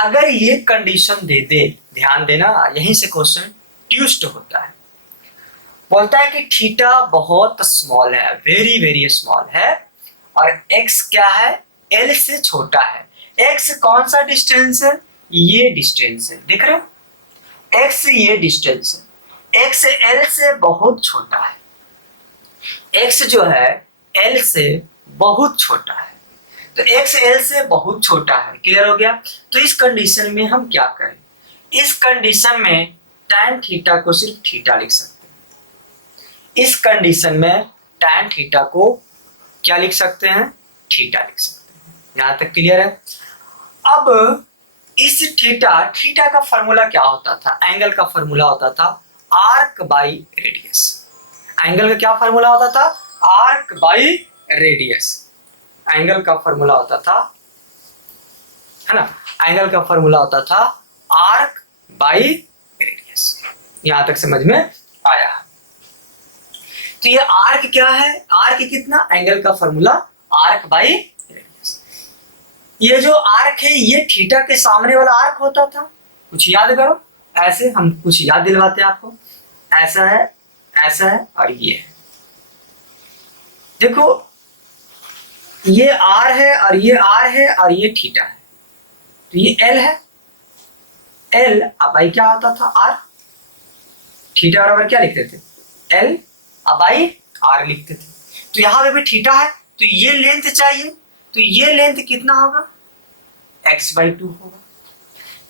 अगर ये कंडीशन दे दे, ध्यान देना यहीं से क्वेश्चन ट्विस्ट होता है, बोलता है कि थीटा बहुत स्मॉल है, वेरी वेरी स्मॉल है, और x क्या है L से छोटा है। x कौन सा डिस्टेंस है, ये डिस्टेंस है, देख रहे हो x ये डिस्टेंस है, x L से बहुत छोटा है, x जो है L से बहुत छोटा है, तो x L से बहुत छोटा है। क्लियर हो गया। तो इस कंडीशन में हम क्या करें, इस कंडीशन में tan थीटा को सिर्फ थीटा लिख सकते हैं, इस कंडीशन में tan थीटा को क्या लिख सकते हैं, थीटा लिख सकते हैं। यहां तक क्लियर है। अब इस थीटा का फॉर्मूला क्या होता था, एंगल का फॉर्मूला होता था आर्क बाई रेडियस। एंगल का क्या फॉर्मूला होता था, आर्क बाई रेडियस। एंगल का फॉर्मूला होता था, है ना, एंगल का फॉर्मूला होता था आर्क बाई रेडियस। यहां तक समझ में आया। तो ये आर्क क्या है, आर्क कितना, एंगल का फॉर्मूला आर्क बाई रेडियस। ये जो आर्क है ये थीटा के सामने वाला आर्क होता था, कुछ याद करो, ऐसे हम कुछ याद दिलवाते हैं आपको, ऐसा है, ऐसा है और ये है। देखो ये आर है और ये आर है और ये थीटा है, तो ये एल है, एल अब आई क्या होता था आर, थीटा बराबर क्या लिखते थे एल, अब आई आर लिखते थे। तो यहां पे भी थीटा है, तो ये लेंथ चाहिए, तो ये लेंथ कितना होगा x/2 होगा,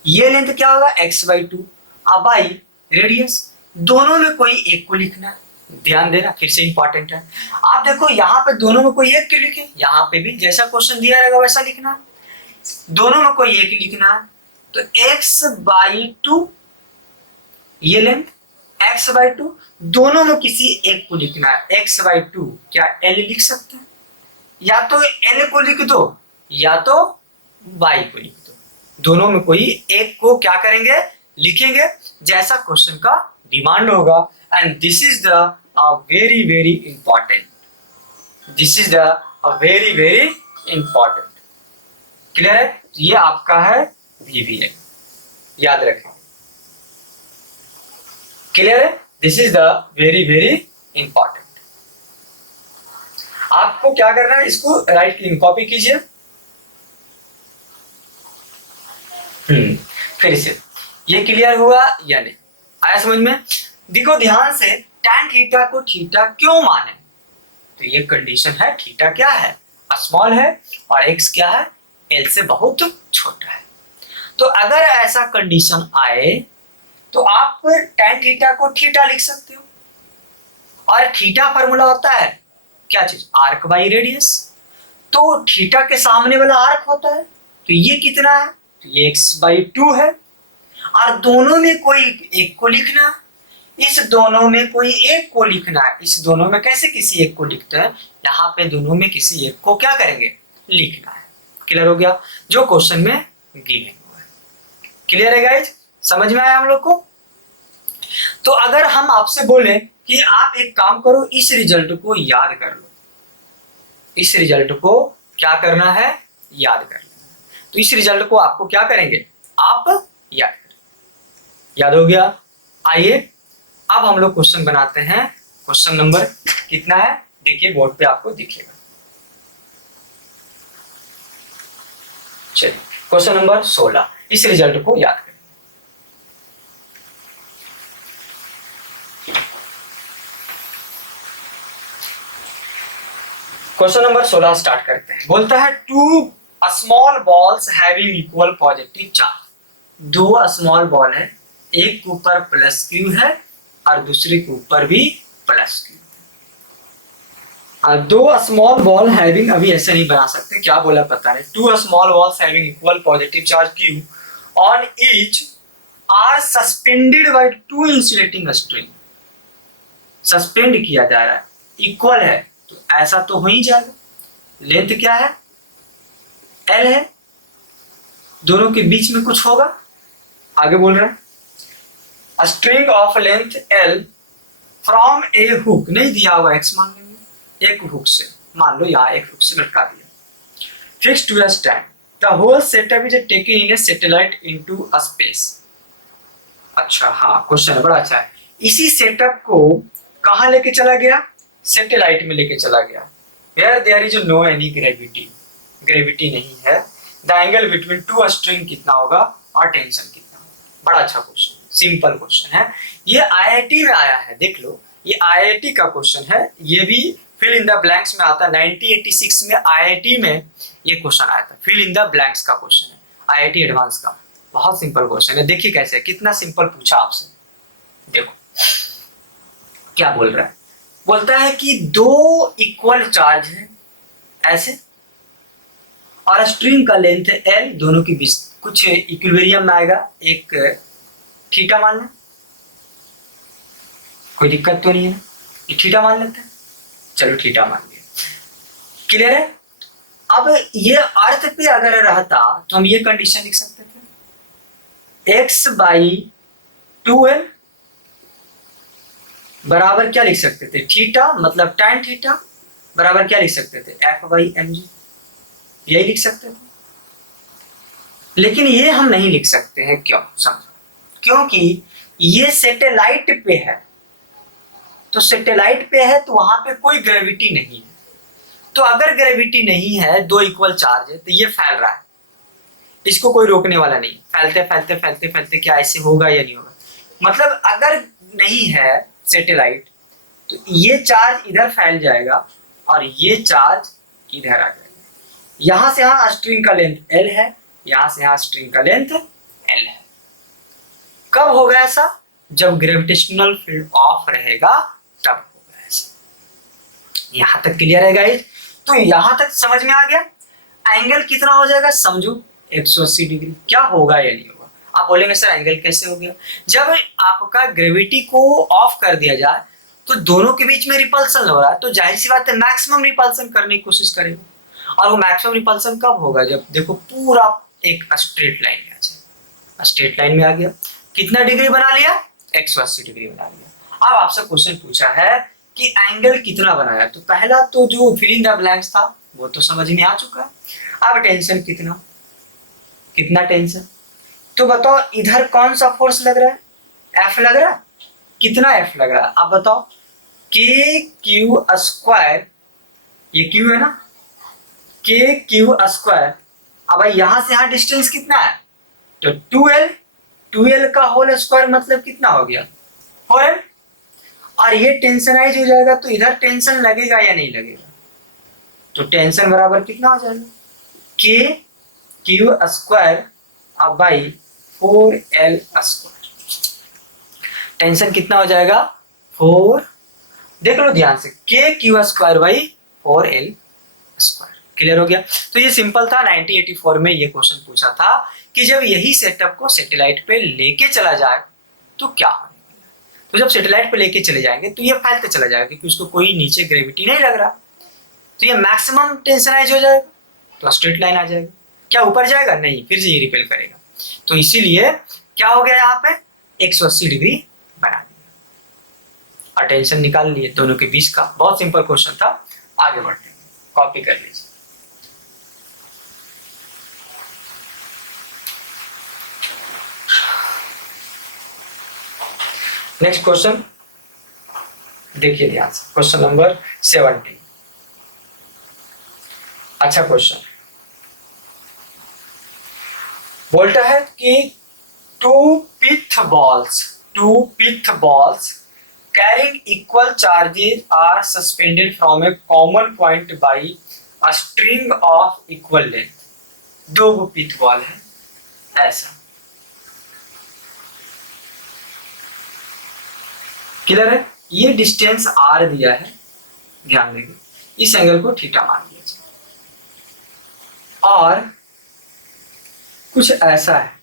ये लेंथ क्या होगा x/2, अब आई रेडियस, दोनों में कोई एक को लिखना है। ध्यान देना फिर से इंपॉर्टेंट है। आप देखो यहाँ पे दोनों में कोई एक क्यों लिखे, यहाँ पे भी जैसा क्वेश्चन दिया रहेगा वैसा लिखना है, दोनों में कोई एक लिखना है। तो x/2 ये लेंथ, x/2 दोनों में किसी एक को लिखना है। x/2 क्या l लिख सकते हैं, या तो l को लिख दो या तो y को लिख दो, दोनों में कोई एक को क्या करेंगे लिखेंगे, जैसा क्वेश्चन का डिमांड होगा। And this is the very very important, this is the very very important. Clear है, ये आपका है VVL, याद रखें। क्लियर है, this is the very very important. आपको क्या करना है, इसको राइट क्लिक कॉपी कीजिए। फिर से ये क्लियर हुआ या नहीं, आया समझ में। देखो ध्यान से, tan थीटा को थीटा क्यों माने, तो ये कंडीशन है थीटा क्या है स्मॉल है और x क्या है L से बहुत छोटा है। तो अगर ऐसा कंडीशन आए तो आप tan थीटा को थीटा लिख सकते हो, और थीटा फॉर्मूला होता है क्या चीज, आर्क बाई रेडियस। तो थीटा के सामने वाला आर्क होता है, तो ये कितना है, तो ये x/2 है, और दोनों में कोई एक को लिखना, इस दोनों में कोई एक को लिखना है। इस दोनों में कैसे किसी एक को लिखते हैं, यहाँ पे दोनों में किसी एक को क्या करेंगे लिखना है। क्लियर हो गया, जो क्वेश्चन में गिवन हुआ है। क्लियर है गाइज, समझ में आया हम लोग को। तो अगर हम आपसे बोले कि आप एक काम करो, इस रिजल्ट को याद कर लो, इस रिजल्ट को क्या करना है याद कर लेना, तो इस रिजल्ट को आपको क्या करेंगे आप याद करें। याद हो गया, आइए अब हम लोग क्वेश्चन बनाते हैं। क्वेश्चन नंबर कितना है देखिए, बोर्ड पे आपको दिखेगा। चलिए क्वेश्चन नंबर 16, इस रिजल्ट को याद करें। क्वेश्चन नंबर 16 स्टार्ट करते हैं। बोलता है two small balls having equal positive charge, दो स्मॉल बॉल है एक के ऊपर प्लस क्यू है और दूसरे के ऊपर भी प्लस क्यू है। दो स्मॉल बॉल हैविंग, अभी ऐसे नहीं बना सकते, क्या बोला पता नहीं। Two small balls having equal positive charge q on each are suspended by two insulating string. Suspend किया जा रहा है, इक्वल है, तो ऐसा तो हो ही जाएगा। लेंथ क्या है, एल है, दोनों के बीच में कुछ होगा। आगे बोल रहा है a string of length L from a hook, नहीं दिया हुआ x मान लेंगे, एक हुक से, मान लो यहाँ एक हुक से लटका दिया, fixed to a stand, the whole setup is taken in a satellite into a space। अच्छा हाँ, क्वेश्चन बड़ा अच्छा है। इसी सेटअप को कहाँ लेके चला गया, सैटेलाइट में लेके चला गया, where there is no any gravity, gravity नहीं है। The angle between two string कितना होगा और टेंशन कितना होगा। बड़ा अच्छा क्वेश्चन, सिंपल क्वेश्चन है, ये आईआईटी में आया है, देख लो ये आईआईटी का क्वेश्चन है, ये भी फिल इन द ब्लैंक्स में आता है। 1986 में आईआईटी में ये क्वेश्चन आया था, फिल इन द ब्लैंक्स का क्वेश्चन है, आईआईटी एडवांस का। बहुत सिंपल क्वेश्चन है, देखिए कैसे, कितना सिंपल पूछा आपसे। देखो क्या बोल रहा है, बोलता है कि दो इक्वल चार्ज है ऐसे, और स्ट्रिंग का लेंथ है एल, दोनों के बीच कुछ इक्विलिब्रियम में आएगा, एक थीटा मान लें, कोई दिक्कत तो नहीं है, ये थीटा मान लेते हैं, चलो थीटा मान लिया, क्लियर है। अब ये अर्थ पे अगर रहता तो हम ये कंडीशन लिख सकते थे, एक्स बाई टू एल बराबर क्या लिख सकते थे, थीटा मतलब tan थीटा बराबर क्या लिख सकते थे, एफ बाई एम जी, यही लिख सकते थे। लेकिन ये हम नहीं लिख सकते हैं, क्यों समझो, क्योंकि ये सैटेलाइट पे है, तो सैटेलाइट पे है तो वहां पे कोई ग्रेविटी नहीं है। तो अगर ग्रेविटी नहीं है, दो इक्वल चार्ज है, तो ये फैल रहा है, इसको कोई रोकने वाला नहीं, फैलते फैलते फैलते फैलते क्या ऐसे होगा या नहीं होगा। मतलब अगर नहीं है सैटेलाइट तो ये चार्ज इधर फैल जाएगा और ये चार्ज इधर आ जाएगा। यहां से यहां स्ट्रिंग का लेंथ एल है, यहां से यहां स्ट्रिंग का लेंथ एल है। कब होगा ऐसा, जब ग्रेविटेशनल फील्ड ऑफ रहेगा तब होगा ऐसा। यहां तक क्लियर है गाइस, तो यहां तक समझ में आ गया। एंगल कितना हो जाएगा समझो, 180 डिग्री। क्या होगा या नहीं होगा, आप बोलेंगे सर एंगल कैसे हो गया, जब आपका ग्रेविटी को ऑफ कर दिया जाए तो दोनों के बीच में रिपल्सन हो रहा है, तो जाहिर सी बात है मैक्सिमम रिपल्सन करने की कोशिश करेगा। और वो मैक्सिमम रिपल्सन कब होगा, जब देखो पूरा एक स्ट्रेट लाइन में आ जाए, स्ट्रेट लाइन में आ गया, कितना डिग्री बना लिया, 180 डिग्री बना लिया। अब आपसे क्वेश्चन पूछा है कि एंगल कितना बनाया, तो पहला तो जो फिल इन द ब्लैंक्स था वो तो समझ में आ चुका है। अब टेंशन कितना, कितना टेंशन, तो बताओ इधर कौन सा फोर्स लग रहा है, एफ लग रहा है, कितना एफ लग रहा है, आप बताओ, के क्यू स्क्वायर, ये क्यू है ना, के क्यू स्क्वायर। अब यहां से यहां डिस्टेंस कितना है, तो 2l, 2l का होल स्क्वायर मतलब कितना हो गया 4l, और ये टेंशनाइज हो जाएगा तो इधर टेंशन लगेगा या नहीं लगेगा, तो टेंशन बराबर कितना हो जाएगा, के क्यू स्क्वायर अब बाई 4l स्क्वायर। टेंशन कितना हो जाएगा 4, देख लो ध्यान से, के q square by 4l square. Clear हो गया। तो ये सिंपल था, 1984 में ये क्वेश्चन पूछा था कि जब यही सेटअप को सैटेलाइट पे लेके चला जाए तो क्या होगा। तो जब सैटेलाइट पे लेके चले जाएंगे तो ये फैलते चला जाएगा, क्योंकि उसको कोई नीचे ग्रेविटी नहीं लग रहा, तो ये मैक्सिमम टेंशनाइज हो जाएगा, तो स्ट्रेट लाइन आ जाएगा। क्या ऊपर जाएगा, नहीं, फिर से ये रिपेल करेगा। तो इसीलिए क्या हो गया, यहाँ पे 180 डिग्री बना दिया और टेंशन निकाल लिए दोनों के बीच का। बहुत सिंपल क्वेश्चन था, आगे बढ़ते हैं, कॉपी कर लीजिए। नेक्स्ट क्वेश्चन देखिए ध्यान से, क्वेश्चन नंबर 70। अच्छा क्वेश्चन बोलता है कि two pith balls carrying equal charges are suspended from a common point by a string of equal length। 2 pith ball है ऐसा, क्लियर है? ये डिस्टेंस आर दिया है, ध्यान देंगे, इस एंगल को थीटा मान लिया जाए और कुछ ऐसा है,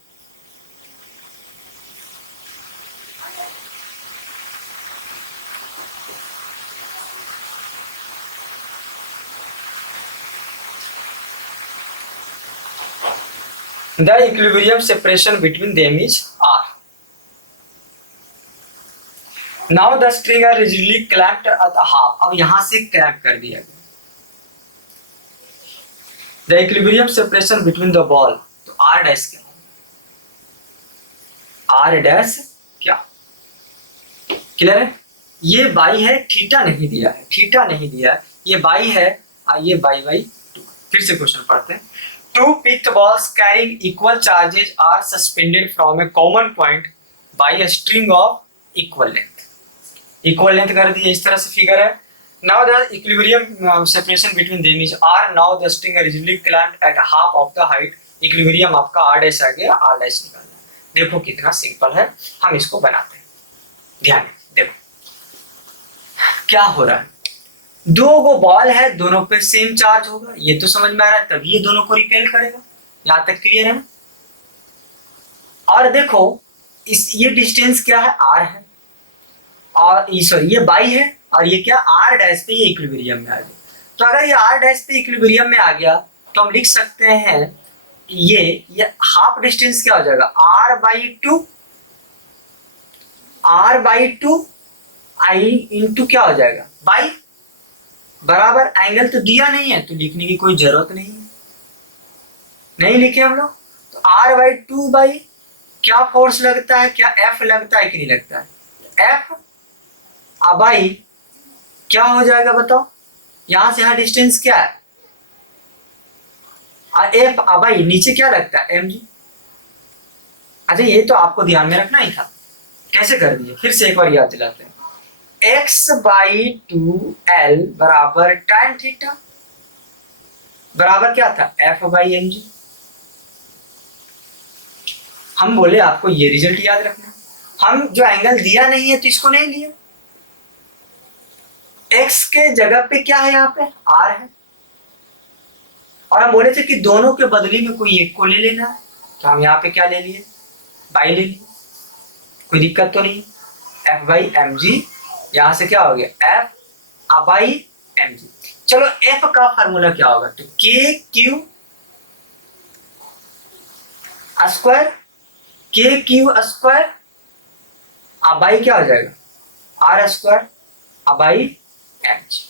the equilibrium separation between them is R. Now the string are rigidly clamped at the half. अब यहां से clamp कर दिया गया. The equilibrium separation between the ball, तो R dash क्या? R dash क्या? क्लियर है? ये बाई है, थीटा नहीं दिया है, थीटा नहीं दिया है, ये बाई है, ये बाई बाई 2. फिर से क्वेश्चन पढ़ते हैं. Two pitched balls carrying equal charges are suspended from a common point by a string of equal length. Equal length कर दिया, इस तरह से फिगर है. Now the equilibrium separation between them is R. Now the string are rigidly clamped at half of the height. Equilibrium आपका R dash आ गया, R dash निकालना. देखो कितना सिंपल है, हम इसको बनाते हैं. ध्यान देखो क्या हो रहा है. दो गो बॉल है, दोनों पे सेम चार्ज होगा, ये तो समझ में आ रहा है, तभी ये दोनों को रिपेल करेगा. यहां तक क्लियर है ना? और देखो ये डिस्टेंस क्या है, आर है, और सॉरी ये बाई है, और ये क्या आर डैश पे ये इक्विलिब्रियम में आ गया. तो अगर ये आर डैश पे इक्विलिब्रियम में आ गया तो हम लिख सकते हैं ये हाफ डिस्टेंस क्या हो जाएगा, r by two I into क्या हो जाएगा, बाई बराबर एंगल तो दिया नहीं है तो लिखने की कोई जरूरत नहीं है, नहीं लिखे हम लोग. तो आर बाई टू बाई क्या फोर्स लगता है, क्या एफ लगता है कि नहीं लगता है, एफ बाई क्या हो जाएगा बताओ, यहां से यहां डिस्टेंस क्या है, और एफ बाई नीचे क्या लगता है, एम जी. अच्छा ये तो आपको ध्यान में रखना ही था, कैसे कर दिए, फिर से एक बार याद दिलाते हैं. x बाई 2l बराबर tan थीटा बराबर क्या था, f बाई एम जी. हम बोले आपको ये रिजल्ट याद रखना, हम जो एंगल दिया नहीं है तो इसको नहीं लिया, x के जगह पे क्या है, यहाँ पे r है, और हम बोले थे कि दोनों के बदली में कोई एक को ले लेना है, तो हम यहाँ पे क्या ले लिए, बाई ले लिए, कोई दिक्कत तो नहीं. f बाई एम जी, यहां से क्या हो गया, एफ बाई एम जी. चलो एफ का फार्मूला क्या होगा, तो के क्यू स्क्वायर बाई क्या हो जाएगा, r square by m g.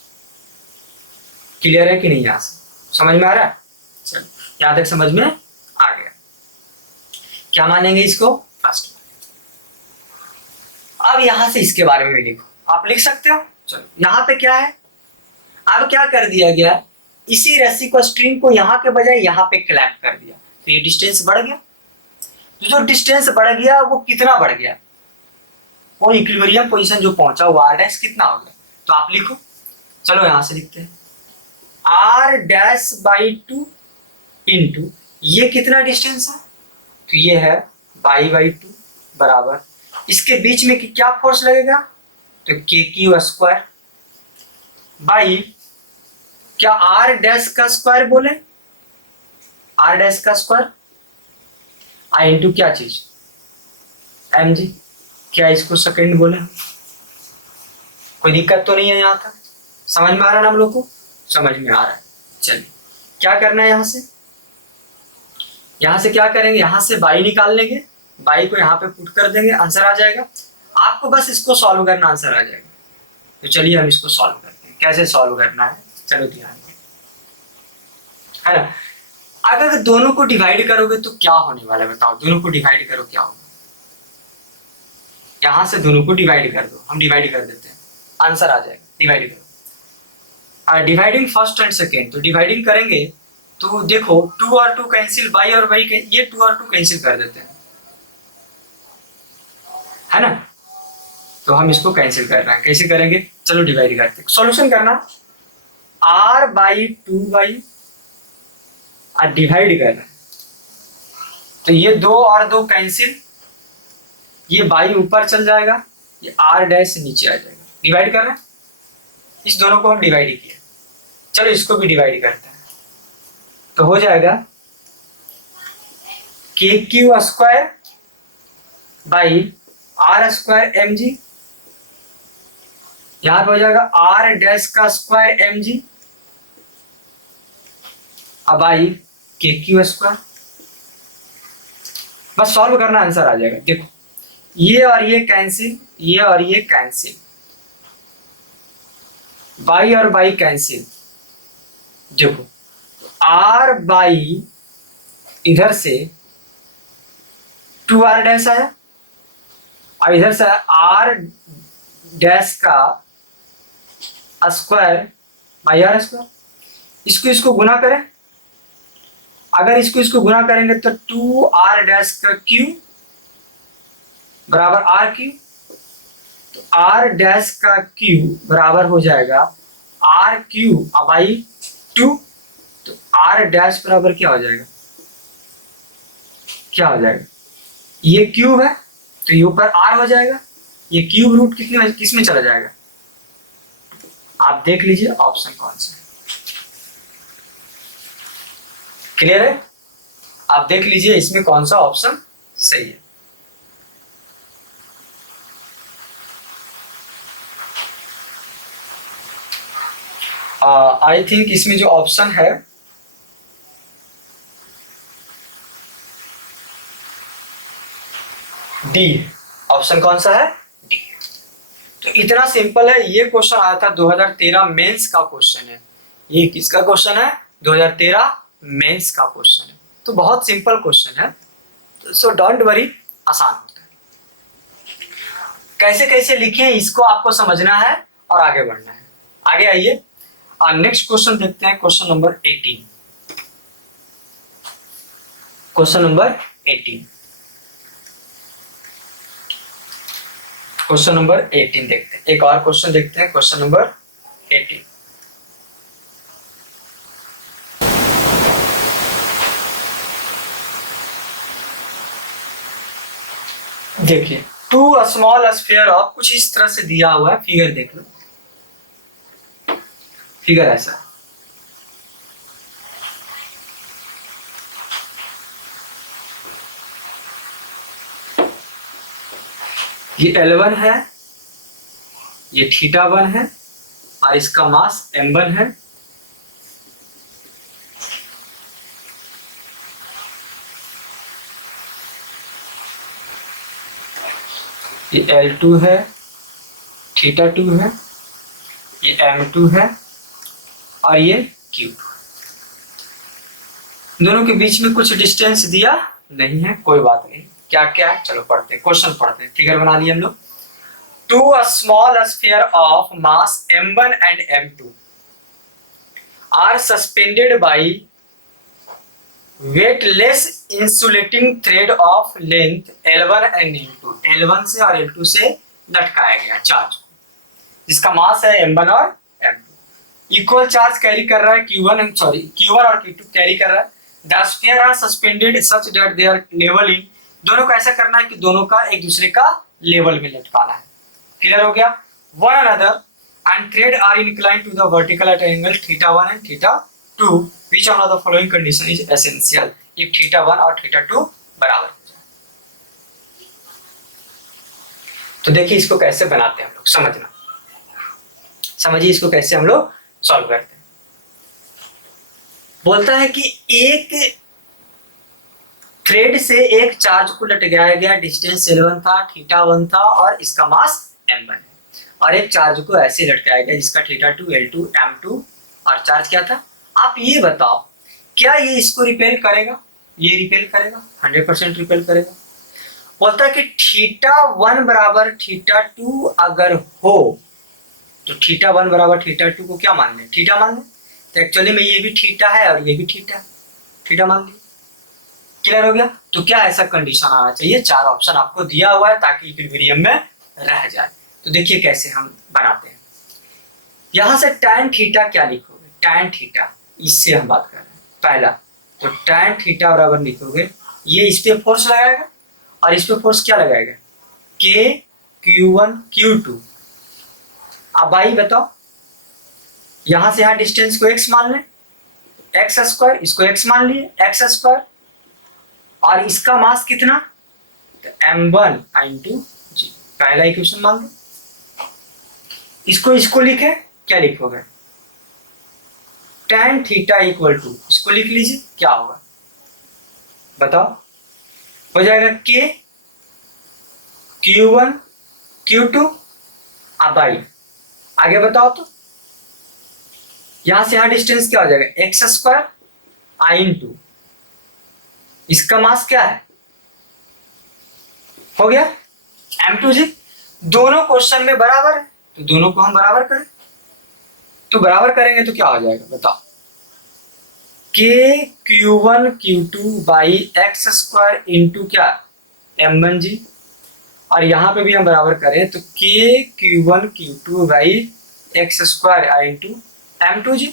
Clear है कि नहीं, यहां से समझ में आ रहा है. चलो यहां तक समझ में आ गया. क्या मानेंगे इसको, फर्स्ट. अब यहां से इसके बारे में भी लिखो, आप लिख सकते हो. चलो यहाँ पे क्या है, अब क्या कर दिया गया, इसी रस्सी को स्ट्रिंग को यहाँ के बजाय यहाँ पे क्लैंप कर दिया, तो ये डिस्टेंस बढ़ गया. जो डिस्टेंस बढ़ गया वो कितना बढ़ गया, वो इक्विलिब्रियम पोजीशन जो पहुंचा वो आर डैश कितना हो गया, तो आप लिखो. चलो यहां से लिखते हैं, आर डैश बाई 2 इंटू ये कितना डिस्टेंस है, तो ये है बाई 2 बराबर इसके बीच में क्या फोर्स लगेगा, तो के क्यू स्क्वायर बाई क्या आर डैश का स्क्वायर बोले, आर डैश का स्क्वायर आई इंटू क्या चीज, एम जी. क्या इसको सेकंड बोले, कोई दिक्कत तो नहीं है, यहां तक समझ में आ रहा है ना, हम लोग को समझ में आ रहा है. चलिए क्या करना है, यहां से क्या करेंगे, यहां से बाई निकाल लेंगे, बाई को यहाँ पे पुट कर देंगे, आंसर आ जाएगा. आपको बस इसको सॉल्व करना, आंसर आ जाएगा. तो चलिए हम इसको सॉल्व करते हैं, कैसे सॉल्व करना है, चलो ध्यान है ना. अगर दोनों को डिवाइड करोगे तो क्या होने वाला है बताओ, दोनों को डिवाइड करो क्या होगा, यहां से दोनों को डिवाइड कर दो, हम डिवाइड कर देते हैं, आंसर आ जाएगा. डिवाइड करो, डिवाइडिंग फर्स्ट एंड सेकेंड, तो डिवाइडिंग करेंगे तो देखो 2 और 2 कैंसिल, बाई और बाई ये 2 और 2 कैंसिल कर देते हैं, है ना. तो हम इसको कैंसिल कर रहे हैं, कैसे करेंगे, चलो डिवाइड करते हैं. सॉल्यूशन करना, r बाई 2 बाई डिवाइड कर रहे हैं, तो ये 2 और 2 कैंसिल, ये बाई ऊपर चल जाएगा, ये आर डैश नीचे आ जाएगा। डिवाइड कर रहे हैं, इस दोनों को हम डिवाइड किए, चलो इसको भी डिवाइड करते हैं। तो हो जाएगा k q square by r square m g, यहां पे हो जाएगा आर डैश का square m g by k q square. बस सॉल्व करना, आंसर आ जाएगा। देखो ये और ये कैंसिल, ये और ये कैंसिल, बाई और बाई कैंसिल। देखो आर बाई इधर से 2r डैश आया और इधर से आर डैश का स्क्वायर बाई आर स्क्वायर। इसको इसको गुना करें, अगर इसको इसको गुना करेंगे तो 2r डैश का क्यू बराबर आर क्यू, तो आर डैश का क्यू बराबर हो जाएगा आर क्यू बाई 2। तो आर डैश बराबर क्या हो जाएगा, क्या हो जाएगा, ये क्यूब है तो ये ऊपर आर हो जाएगा, ये क्यूब रूट कितने किस में चला जाएगा, आप देख लीजिए ऑप्शन कौन सा है। क्लियर है, आप देख लीजिए इसमें कौन सा ऑप्शन सही है। आई थिंक इसमें जो ऑप्शन है डी, ऑप्शन कौन सा है, डी। तो इतना सिंपल है। ये क्वेश्चन आया था 2013 मेंस का क्वेश्चन है, ये किसका क्वेश्चन है, 2013 मेंस का क्वेश्चन है। तो बहुत सिंपल क्वेश्चन है, सो डोंट वरी, आसान होता है। कैसे कैसे लिखे इसको आपको समझना है और आगे बढ़ना है। आगे आइए, नेक्स्ट क्वेश्चन देखते हैं, question number 18। Question number 18, question number 18 देखते हैं। एक और क्वेश्चन देखते हैं, क्वेश्चन नंबर 18। देखिए टू स्मॉल स्फीयर ऑफ, कुछ इस तरह से दिया हुआ है, फिगर देख लो, फिगर ऐसा, ये L1 है, ये θ1 है और इसका मास m1 है। ये L2 है, θ2 है, ये m2 है और ये Q2। दोनों के बीच में कुछ डिस्टेंस दिया नहीं है, कोई बात नहीं। क्या क्या है, चलो पढ़ते हैं, क्वेश्चन पढ़ते हैं। फिगर बना लिया हम लोग। Two small sphere of mass m1 and m2 are suspended by weightless insulating thread of length L1 and L2। L1 से और L2 से लटकाया गया चार्ज को, जिसका मास है m1 और m2। इक्वल चार्ज कैरी कर रहा है Q1 और Q2 कैरी कर रहा है। The sphere are suspended such that they are level in, दोनों को ऐसा करना है कि दोनों का एक दूसरे का लेवल में लटकाना है। क्लियर हो गया। One another and thread are inclined to the vertical at angle θ1 and θ2, which one of the following condition is essential if θ1 और θ2 बराबर हो जाए। तो देखिए इसको कैसे बनाते हैं हम लोग, समझना, समझिए इसको कैसे हम लोग सॉल्व करते हैं। बोलता है कि एक थ्रेड से एक चार्ज को लटकाया गया, डिस्टेंस L1 था, θ1 था और इसका मास m1 है, और एक चार्ज को ऐसे लटकाया गया जिसका θ2, L2, m2 और चार्ज क्या था। आप ये बताओ क्या ये इसको रिपेल करेगा, ये रिपेल करेगा, 100% रिपेल करेगा। बोलता है कि θ1 बराबर θ2 अगर हो तो θ1 बराबर θ2 को क्या मान लें, थीटा मान लें। तो एक्चुअली में ये भी थीटा है और ये भी थीटा है, थीटा मान लें। क्लियर हो गया। तो क्या ऐसा कंडीशन आना चाहिए, चार ऑप्शन आपको दिया हुआ है ताकि इक्विलिब्रियम में रह जाए। तो देखिए कैसे हम बनाते हैं। यहां से tan थीटा क्या लिखोगे, tan थीटा, इससे हम बात कर रहे हैं। पहला तो tan थीटा बराबर लिखोगे, ये इस पे फोर्स लगाएगा और इस पे फोर्स क्या लगाएगा, K Q1 Q2। अब भाई बताओ, यहां से यहां डिस्टेंस को x मान लें, एक्स स्क्वायर, इसको x मान लिए एक्स स्क्वायर, और इसका मास कितना, तो m1 इंटू जी, पहला इक्वेशन मान लो। इसको लिखे, क्या लिखोगे, tan थीटा इक्वल टू, इसको लिख लीजिए, क्या होगा बताओ, हो जाएगा k Q1 Q2। अब भाई आगे बताओ, तो यहां से यहां डिस्टेंस क्या हो जाएगा, एक्स स्क्वायर आई इंटू, इसका मास क्या है, हो गया m2 जी। दोनों क्वेश्चन में बराबर है, तो दोनों को हम बराबर करें, तो बराबर करेंगे तो क्या हो जाएगा बताओ, k Q1 Q2 by x square into क्या, m1 जी, और यहां पे भी हम बराबर करें तो k Q1 Q2 by x square I into m2 जी।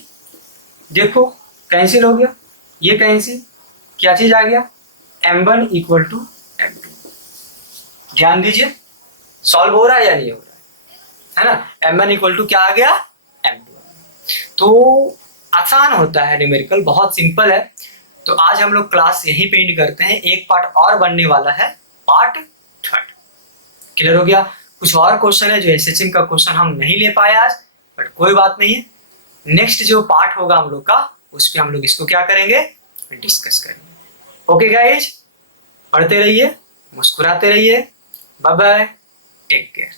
देखो कैंसिल हो गया, ये कैंसिल, क्या चीज आ गया, m1 इक्वल टू m2। ध्यान दीजिए, सॉल्व हो रहा है या नहीं हो रहा है ना, m1 इक्वल टू क्या आ गया, m2। तो आसान होता है न्यूमेरिकल, बहुत सिंपल है। तो आज हम लोग क्लास यहीं पे एंड करते हैं, एक पार्ट और बनने वाला है, पार्ट थर्ड। क्लियर हो गया। कुछ और क्वेश्चन है जो एसएचएम का क्वेश्चन हम नहीं ले पाए आज, बट कोई बात नहीं है, नेक्स्ट जो पार्ट होगा हम लोग का, उस पर हम लोग इसको क्या करेंगे, डिस्कस करेंगे। ओके गाइज, पढ़ते रहिए, मुस्कुराते रहिए, बाय बाय, टेक केयर।